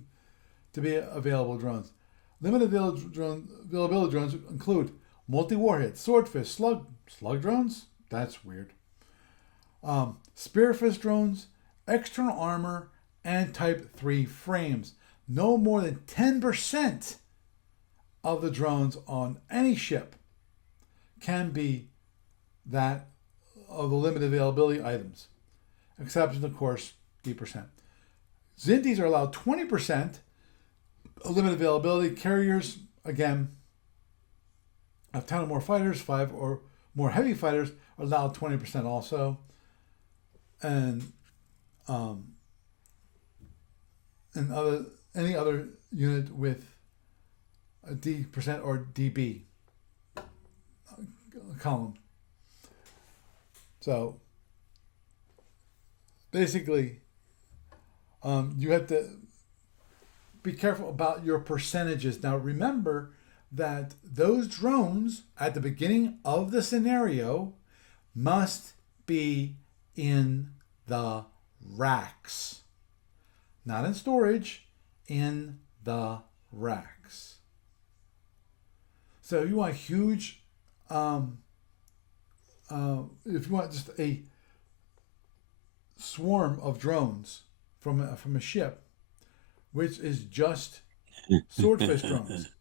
be available drones. Limited availability drones include multi-warhead, swordfish, slug drones. That's weird. Spearfish drones, external armor, and Type 3 frames. No more than 10% of the drones on any ship can be that of the limited availability items. Exceptions, of course, D%. Xintis are allowed 20% of limited availability. Carriers, again, of 10 or more fighters, 5 or more heavy fighters are allowed 20% also. And any other unit with a D% or DB column. So basically, you have to be careful about your percentages. Now remember that those drones at the beginning of the scenario must be in the racks, not in storage, in the racks. So you want a huge if you want just a swarm of drones from a ship, which is just swordfish drones.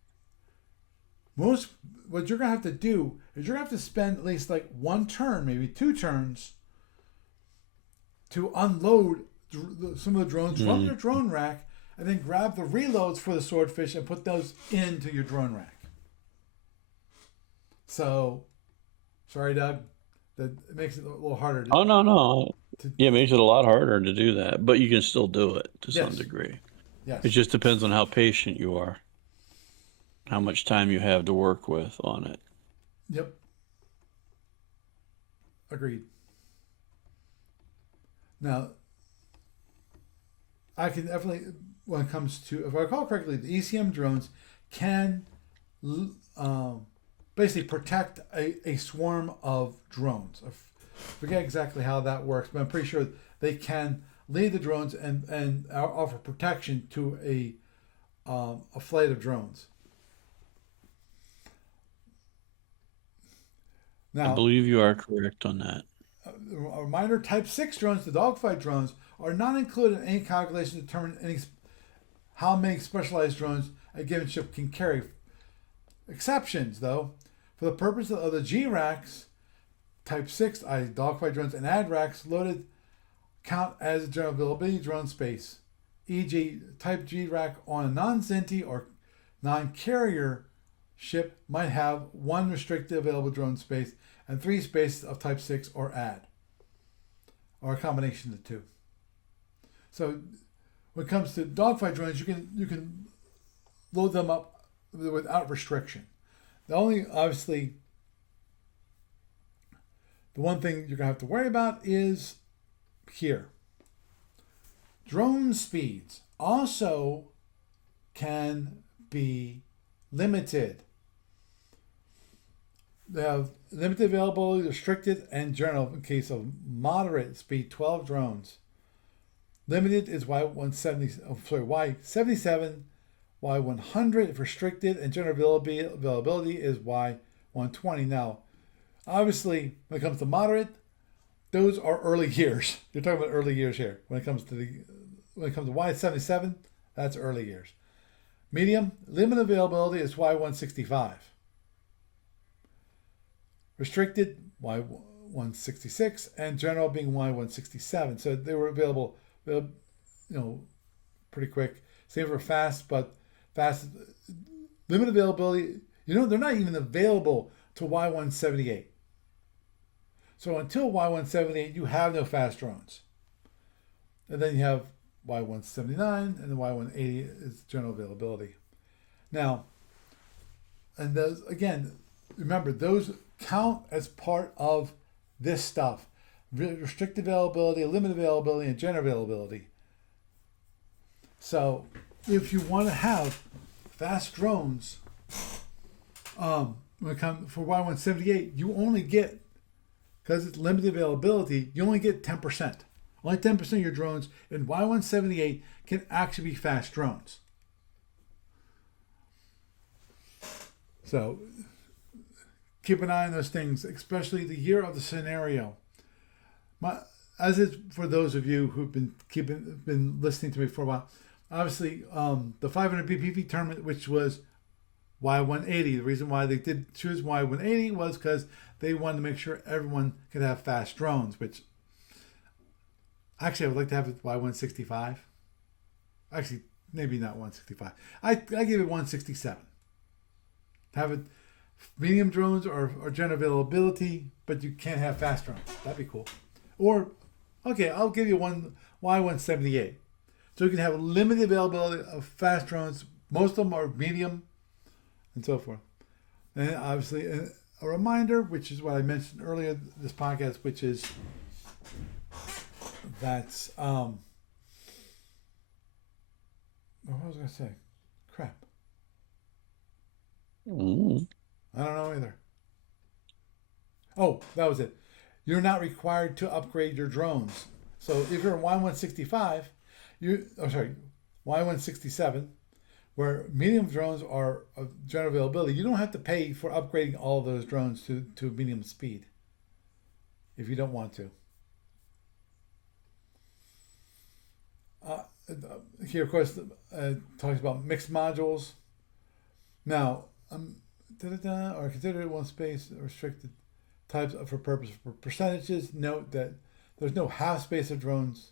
What you're gonna have to do is you're gonna have to spend at least like one turn, maybe 2 turns, to unload some of the drones from your drone rack, and then grab the reloads for the swordfish and put those into your drone rack. So, sorry, Doug. That makes it a little harder. No. Yeah, it makes it a lot harder to do that, but you can still do it to some degree. Yes. It just depends on how patient you are, how much time you have to work with on it. Yep. Agreed. Now, I can definitely, when it comes to, if I recall correctly, the ECM drones can basically protect a swarm of drones. I forget exactly how that works, but I'm pretty sure they can lead the drones and offer protection to a flight of drones. Now, I believe you are correct on that. A reminder, Type 6 drones, the dogfight drones, are not included in any calculation to determine how many specialized drones a given ship can carry. Exceptions, though, for the purpose of the G-racks, Type 6, i.e. dogfight drones, and AD-racks loaded count as a general availability drone space. E.g., Type G-rack on a non-Xinti or non-carrier ship might have 1 restricted available drone space and 3 spaces of Type 6 or AD, or a combination of the two. So when it comes to dogfight drones, you can load them up without restriction. The only, obviously, the one thing you're going to have to worry about is here. Drone speeds also can be limited. They have limited availability, restricted, and general in case of moderate speed 12 drones. Limited is Y77, Y100 if restricted, and general availability is Y120. Now, obviously, when it comes to moderate, those are early years. You're talking about early years here. When it comes to Y77, that's early years. Medium, limited availability is Y165. Restricted, Y166, and general being Y167. So they were available, pretty quick. Same for fast, but fast, limited availability, they're not even available to Y178. So until Y178, you have no fast drones. And then you have Y179, and the Y180 is general availability. Now, and those, again, remember, those count as part of this stuff. Restricted availability, limited availability, and general availability. So if you want to have fast drones, when it comes for Y178, you only get, because it's limited availability, you only get 10%. Only 10% of your drones in Y178 can actually be fast drones. So keep an eye on those things, especially the year of the scenario. As is for those of you who've been listening to me for a while, obviously the 500 BPV tournament, which was Y180. The reason why they did choose Y180 was because they wanted to make sure everyone could have fast drones, which actually I would like to have it Y165. Actually, maybe not 165. I give it 167. Have it medium drones or general availability, but you can't have fast drones. That'd be cool. Or, okay, I'll give you one Y178. So you can have limited availability of fast drones. Most of them are medium and so forth. And obviously a reminder, which is what I mentioned earlier in this podcast, which is that's what was I going to say? Crap. I don't know either. Oh, that was it. You're not required to upgrade your drones. So if you're in Y165, Y167, where medium drones are of general availability, you don't have to pay for upgrading all of those drones to medium speed if you don't want to. Here, of course, talks about mixed modules. Now, or consider one space restricted types for purpose for percentages. Note that there's no half space of drones.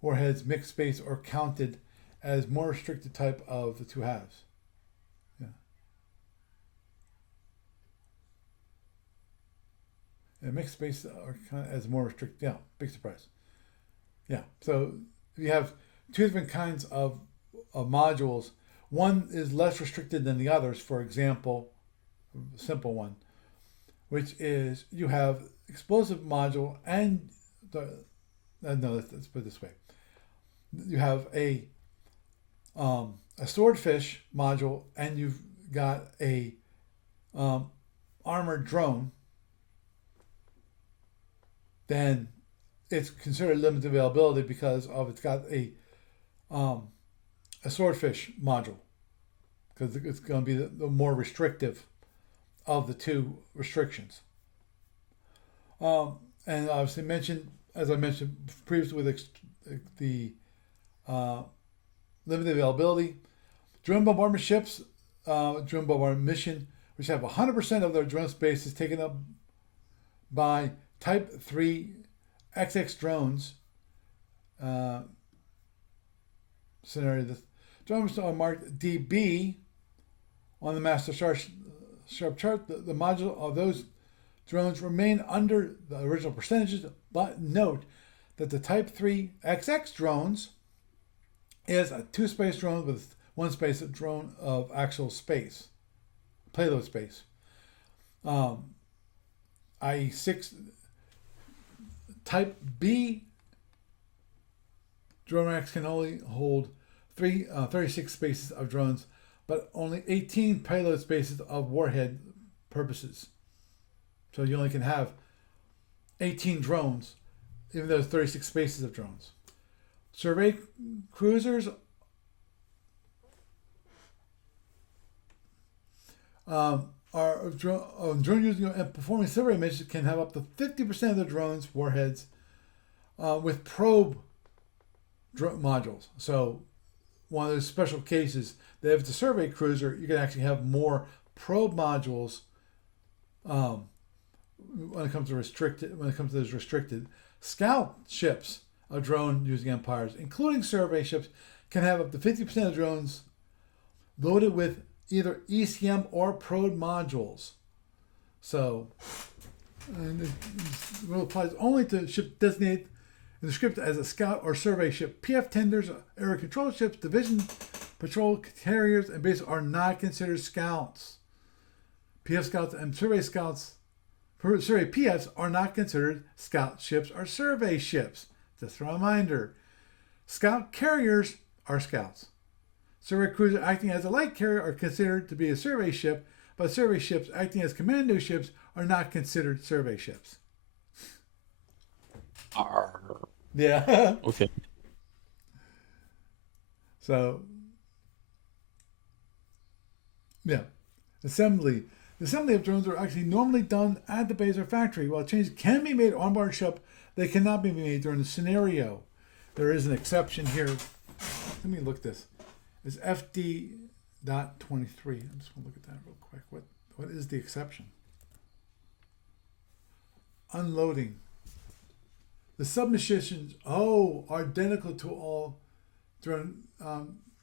Warheads, mixed space, or counted as more restricted type of the two halves. And mixed space are kind of as more restricted. Yeah, big surprise. Yeah, so you have two different kinds of modules. One is less restricted than the others. For example, a simple one, which is you have explosive module and let's put it this way. You have a swordfish module, and you've got a armored drone. Then it's considered limited availability because of it's got a swordfish module, because it's going to be the more restrictive of the two restrictions. And obviously as I mentioned previously, with the limited availability, drone bombardment ships, drone bombardment mission, which have 100% of their drone space is taken up by Type 3 XX drones. Scenario: the drones are marked DB on the master sharp chart. The module of those drones remain under the original percentages, but note that the Type 3 XX drones is a two-space drone with one space of drone of actual space, payload space. I.e. Type B drone racks can only hold 36 spaces of drones, but only 18 payload spaces of warhead purposes. So you only can have 18 drones, even though there's 36 spaces of drones. Survey cruisers are drone using and performing survey missions can have up to 50% of the drones warheads with probe modules. So one of those special cases that if it's a survey cruiser, you can actually have more probe modules when it comes to those restricted. Scout ships, a drone using empires, including survey ships, can have up to 50% of drones loaded with either ECM or probe modules. So, and it really applies only to ships designated in the script as a scout or survey ship. PF tenders, area control ships, division patrol carriers, and bases are not considered scouts. PF scouts and survey PFs are not considered scout ships or survey ships. Just a reminder. Scout carriers are scouts. Survey cruisers acting as a light carrier are considered to be a survey ship, but survey ships acting as commando ships are not considered survey ships. Yeah. Okay. So, yeah. Assembly. The assembly of drones are actually normally done at the base or factory. While changes can be made on board ship, they cannot be made during the scenario. There is an exception here. Let me look at this. It's FD.23. I'm just going to look at that real quick. What is the exception? Unloading. The submissions, are identical to all drone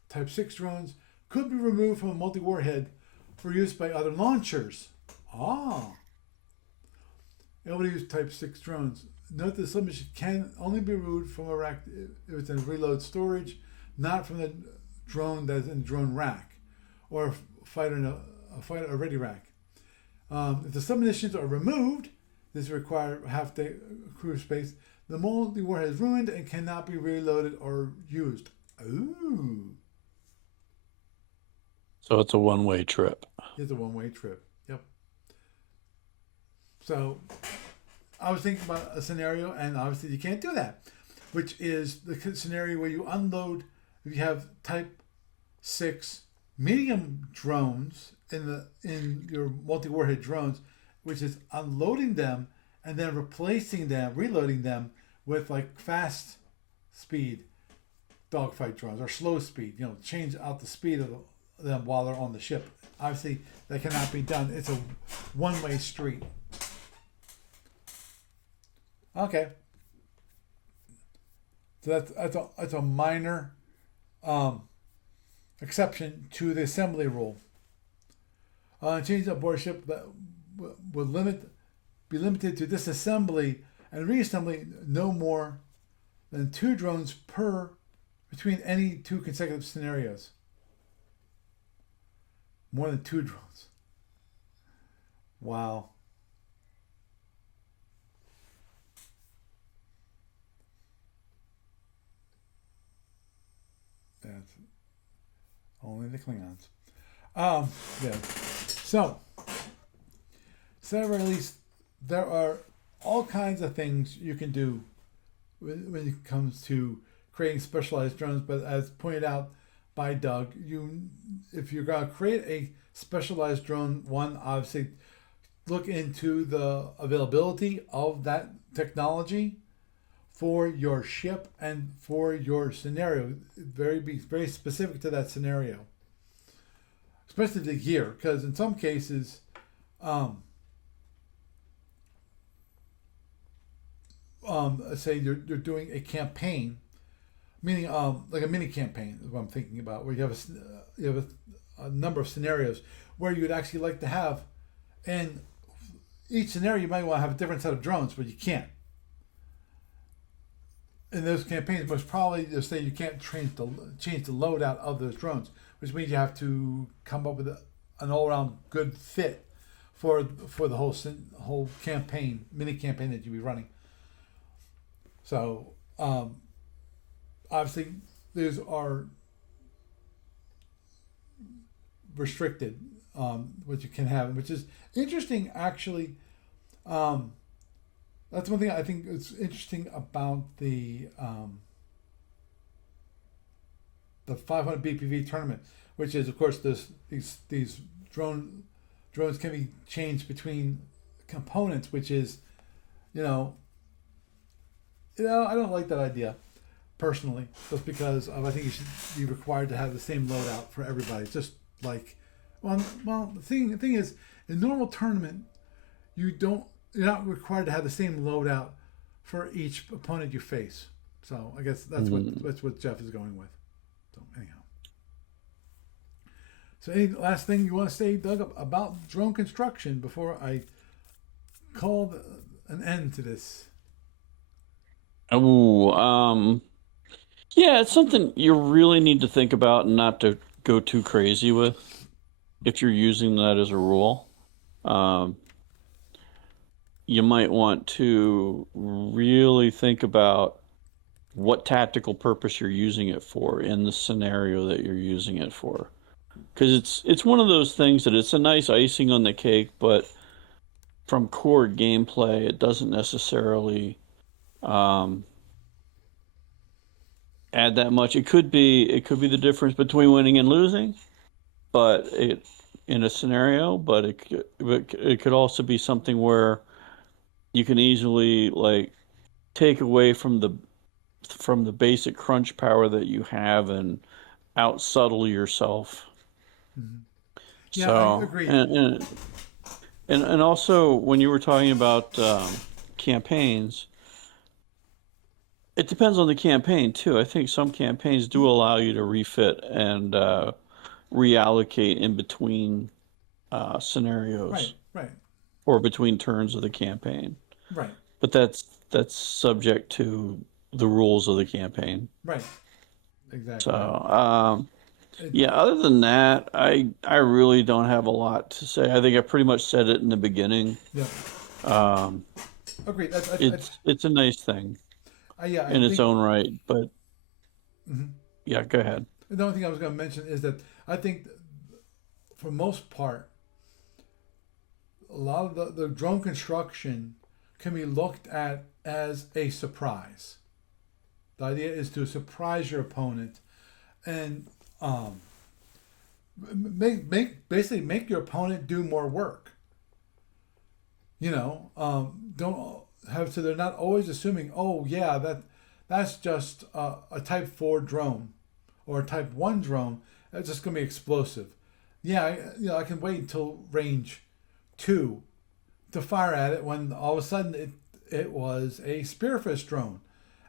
Type 6 drones, could be removed from a multi-warhead for use by other launchers. Able to use Type 6 drones. Note the submission can only be removed from a rack if it's in reload storage, not from the drone that's in drone rack or a ready rack. If the submunitions are removed, this requires half-day crew space. The multi-warhead is ruined and cannot be reloaded or used. Ooh. So it's a one-way trip. It's a one-way trip. Yep. So I was thinking about a scenario, and obviously you can't do that, which is the scenario where you unload. If you have Type 6 medium drones in your multi-warhead drones, which is unloading them and then reloading them with like fast speed dogfight drones or slow speed, change out the speed of them while they're on the ship. Obviously, that cannot be done. It's a one-way street. Okay. So that's a minor exception to the assembly rule. Change aboard ship that would be limited to disassembly and reassembly no more than 2 drones between any 2 consecutive scenarios. More than 2 drones. Wow. That's only the Klingons. Yeah. So at least there are all kinds of things you can do when it comes to creating specialized drones. But as pointed out by Doug, if you're going to create a specialized drone, one, obviously look into the availability of that technology for your ship and for your scenario. Be very specific to that scenario, especially the gear, because in some cases, say you're doing a campaign, meaning like a mini campaign is what I'm thinking about, where you have a number of scenarios where you'd actually like to have, and each scenario you might want to have a different set of drones, but you can't. In those campaigns, most probably you'll say you can't change the loadout of those drones, which means you have to come up with an all-around good fit for the whole campaign, mini campaign that you'll be running. So obviously, these are restricted, what you can have, which is interesting actually. Um, that's one thing I think is interesting about the 500 BPV tournament, which is of course these drones can be changed between components, which is you know I don't like that idea personally, just because I think you should be required to have the same loadout for everybody. It's just like, well, the thing is, in normal tournament, you don't you're not required to have the same loadout for each opponent you face. So I guess Mhm. that's what Jeff is going with. So anyhow, so any last thing you want to say, Doug, about drone construction before I call an end to this? Oh, yeah, it's something you really need to think about and not to go too crazy with if you're using that as a rule. Um, you might want to really think about what tactical purpose you're using it for in the scenario that you're using it for. Because it's one of those things that it's a nice icing on the cake, but from core gameplay, it doesn't necessarily um, add that much. It could be the difference between winning and losing, but it in a scenario, but it could also be something where you can easily like take away from the basic crunch power that you have and out subtle yourself. Mm-hmm. Yeah, I So agree. and also when you were talking about campaigns, it depends on the campaign too. I think some campaigns do allow you to refit and reallocate in between Right, scenarios right, or between turns of the campaign. right, But that's subject to the rules of the campaign. right. So, Exactly. It, yeah, other than that, I really don't have a lot to say. I think I pretty much said it in the beginning. yeah, Um, agreed. it's a nice thing Yeah, I in its think. own right, but Mhm. yeah, go ahead. The only thing I was going to mention is that I think, for most part, a lot of the drone construction can be looked at as a surprise. The idea is to surprise your opponent and um, basically make your opponent do more work. Don't have so they're not always assuming, oh yeah, that's just a Type 4 drone or a Type 1 drone. That's just gonna be explosive. Yeah, I can wait until range 2 to fire at it when all of a sudden it was a Spearfish drone,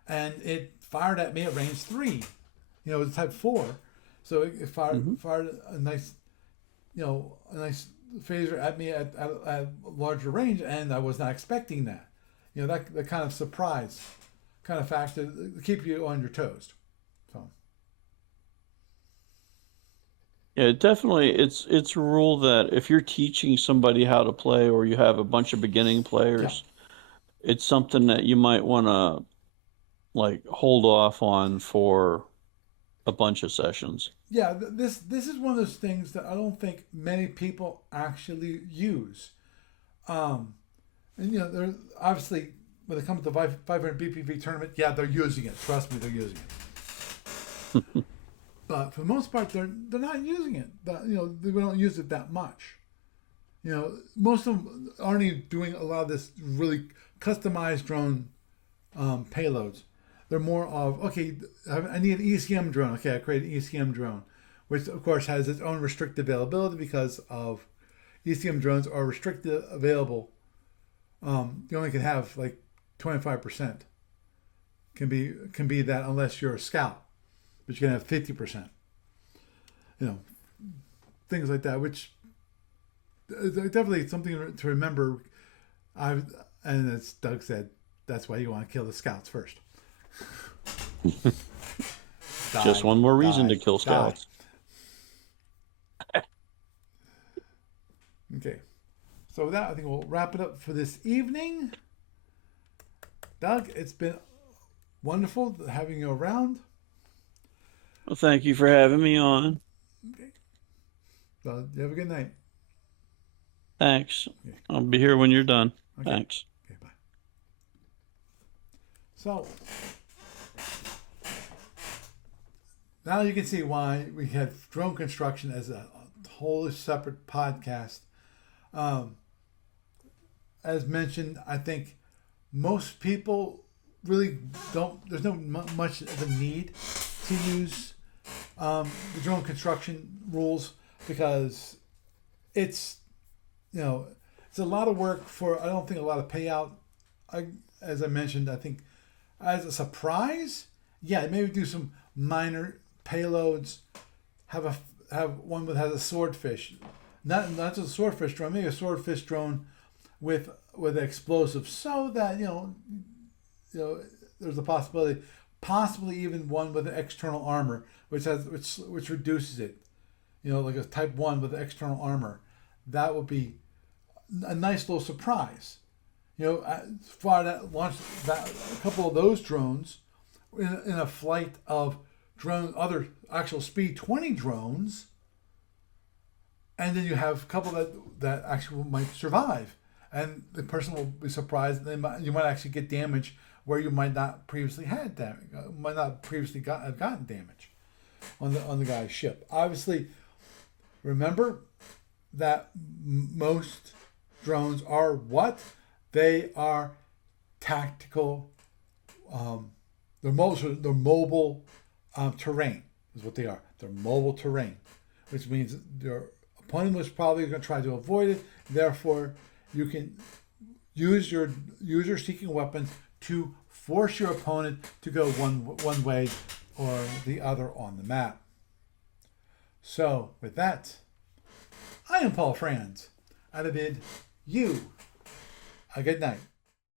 and it fired at me at range 3. It was Type 4, so it Hmm. fired a nice phaser at me at larger range, and I was not expecting that. That kind of surprise kind of factor to keep you on your toes. So Yeah, definitely. It's a rule that if you're teaching somebody how to play or you have a bunch of beginning yeah, players, it's something that you might want to like hold off on for a bunch of sessions. yeah. This is one of those things that I don't think many people actually use. Um, and they're obviously when it comes to 500 BPV tournament, yeah, they're using it. Trust me, they're using it. But for the most part, they're not using it. They don't use it that much. Most of them aren't even doing a lot of this really customized drone payloads. They're more of, okay, I need an ECM drone. Okay, I create an ECM drone, which of course has its own restricted availability because of ECM drones are restricted available. You only can have like 25% can be that unless you're a scout, but you can have 50%. You know, things like that, which definitely something to remember. I and as Doug said, that's why you want to kill the scouts first. Just Die, one more reason to die, kill die. scouts. Okay. So with that, I think we'll wrap it up for this evening. Doug, it's been wonderful having you around. Well, thank you for having me on. Okay. So you have a good night. Thanks. Okay. I'll be here when you're done. Okay. Thanks. Okay, bye. So now you can see why we had drone construction as a wholly separate podcast. As mentioned, I think most people really don't. There's no much of a need to use the drone construction rules because it's it's a lot of work for. I don't think a lot of payout. As I mentioned, I think as a surprise, yeah, maybe do some minor payloads. Have one that has a swordfish, not just a swordfish drone, maybe a swordfish drone with explosives, so that there's a possibility, possibly even one with an external armor, which reduces it. Like a Type 1 with external armor, that would be a nice little surprise. Far that launched a couple of those drones in a flight of other actual Speed 20 drones, and then you have a couple that actually might survive, and the person will be surprised. You might actually get damage where you might not previously had damage, might not previously have gotten damage on the guy's ship. Obviously, remember that most drones are what? They are tactical. They're mobile terrain is what they are. They're mobile terrain, which means their opponent was probably going to try to avoid it. Therefore, you can use your user-seeking weapons to force your opponent to go one way or the other on the map. So, with that, I am Paul Franz. I bid you a good night.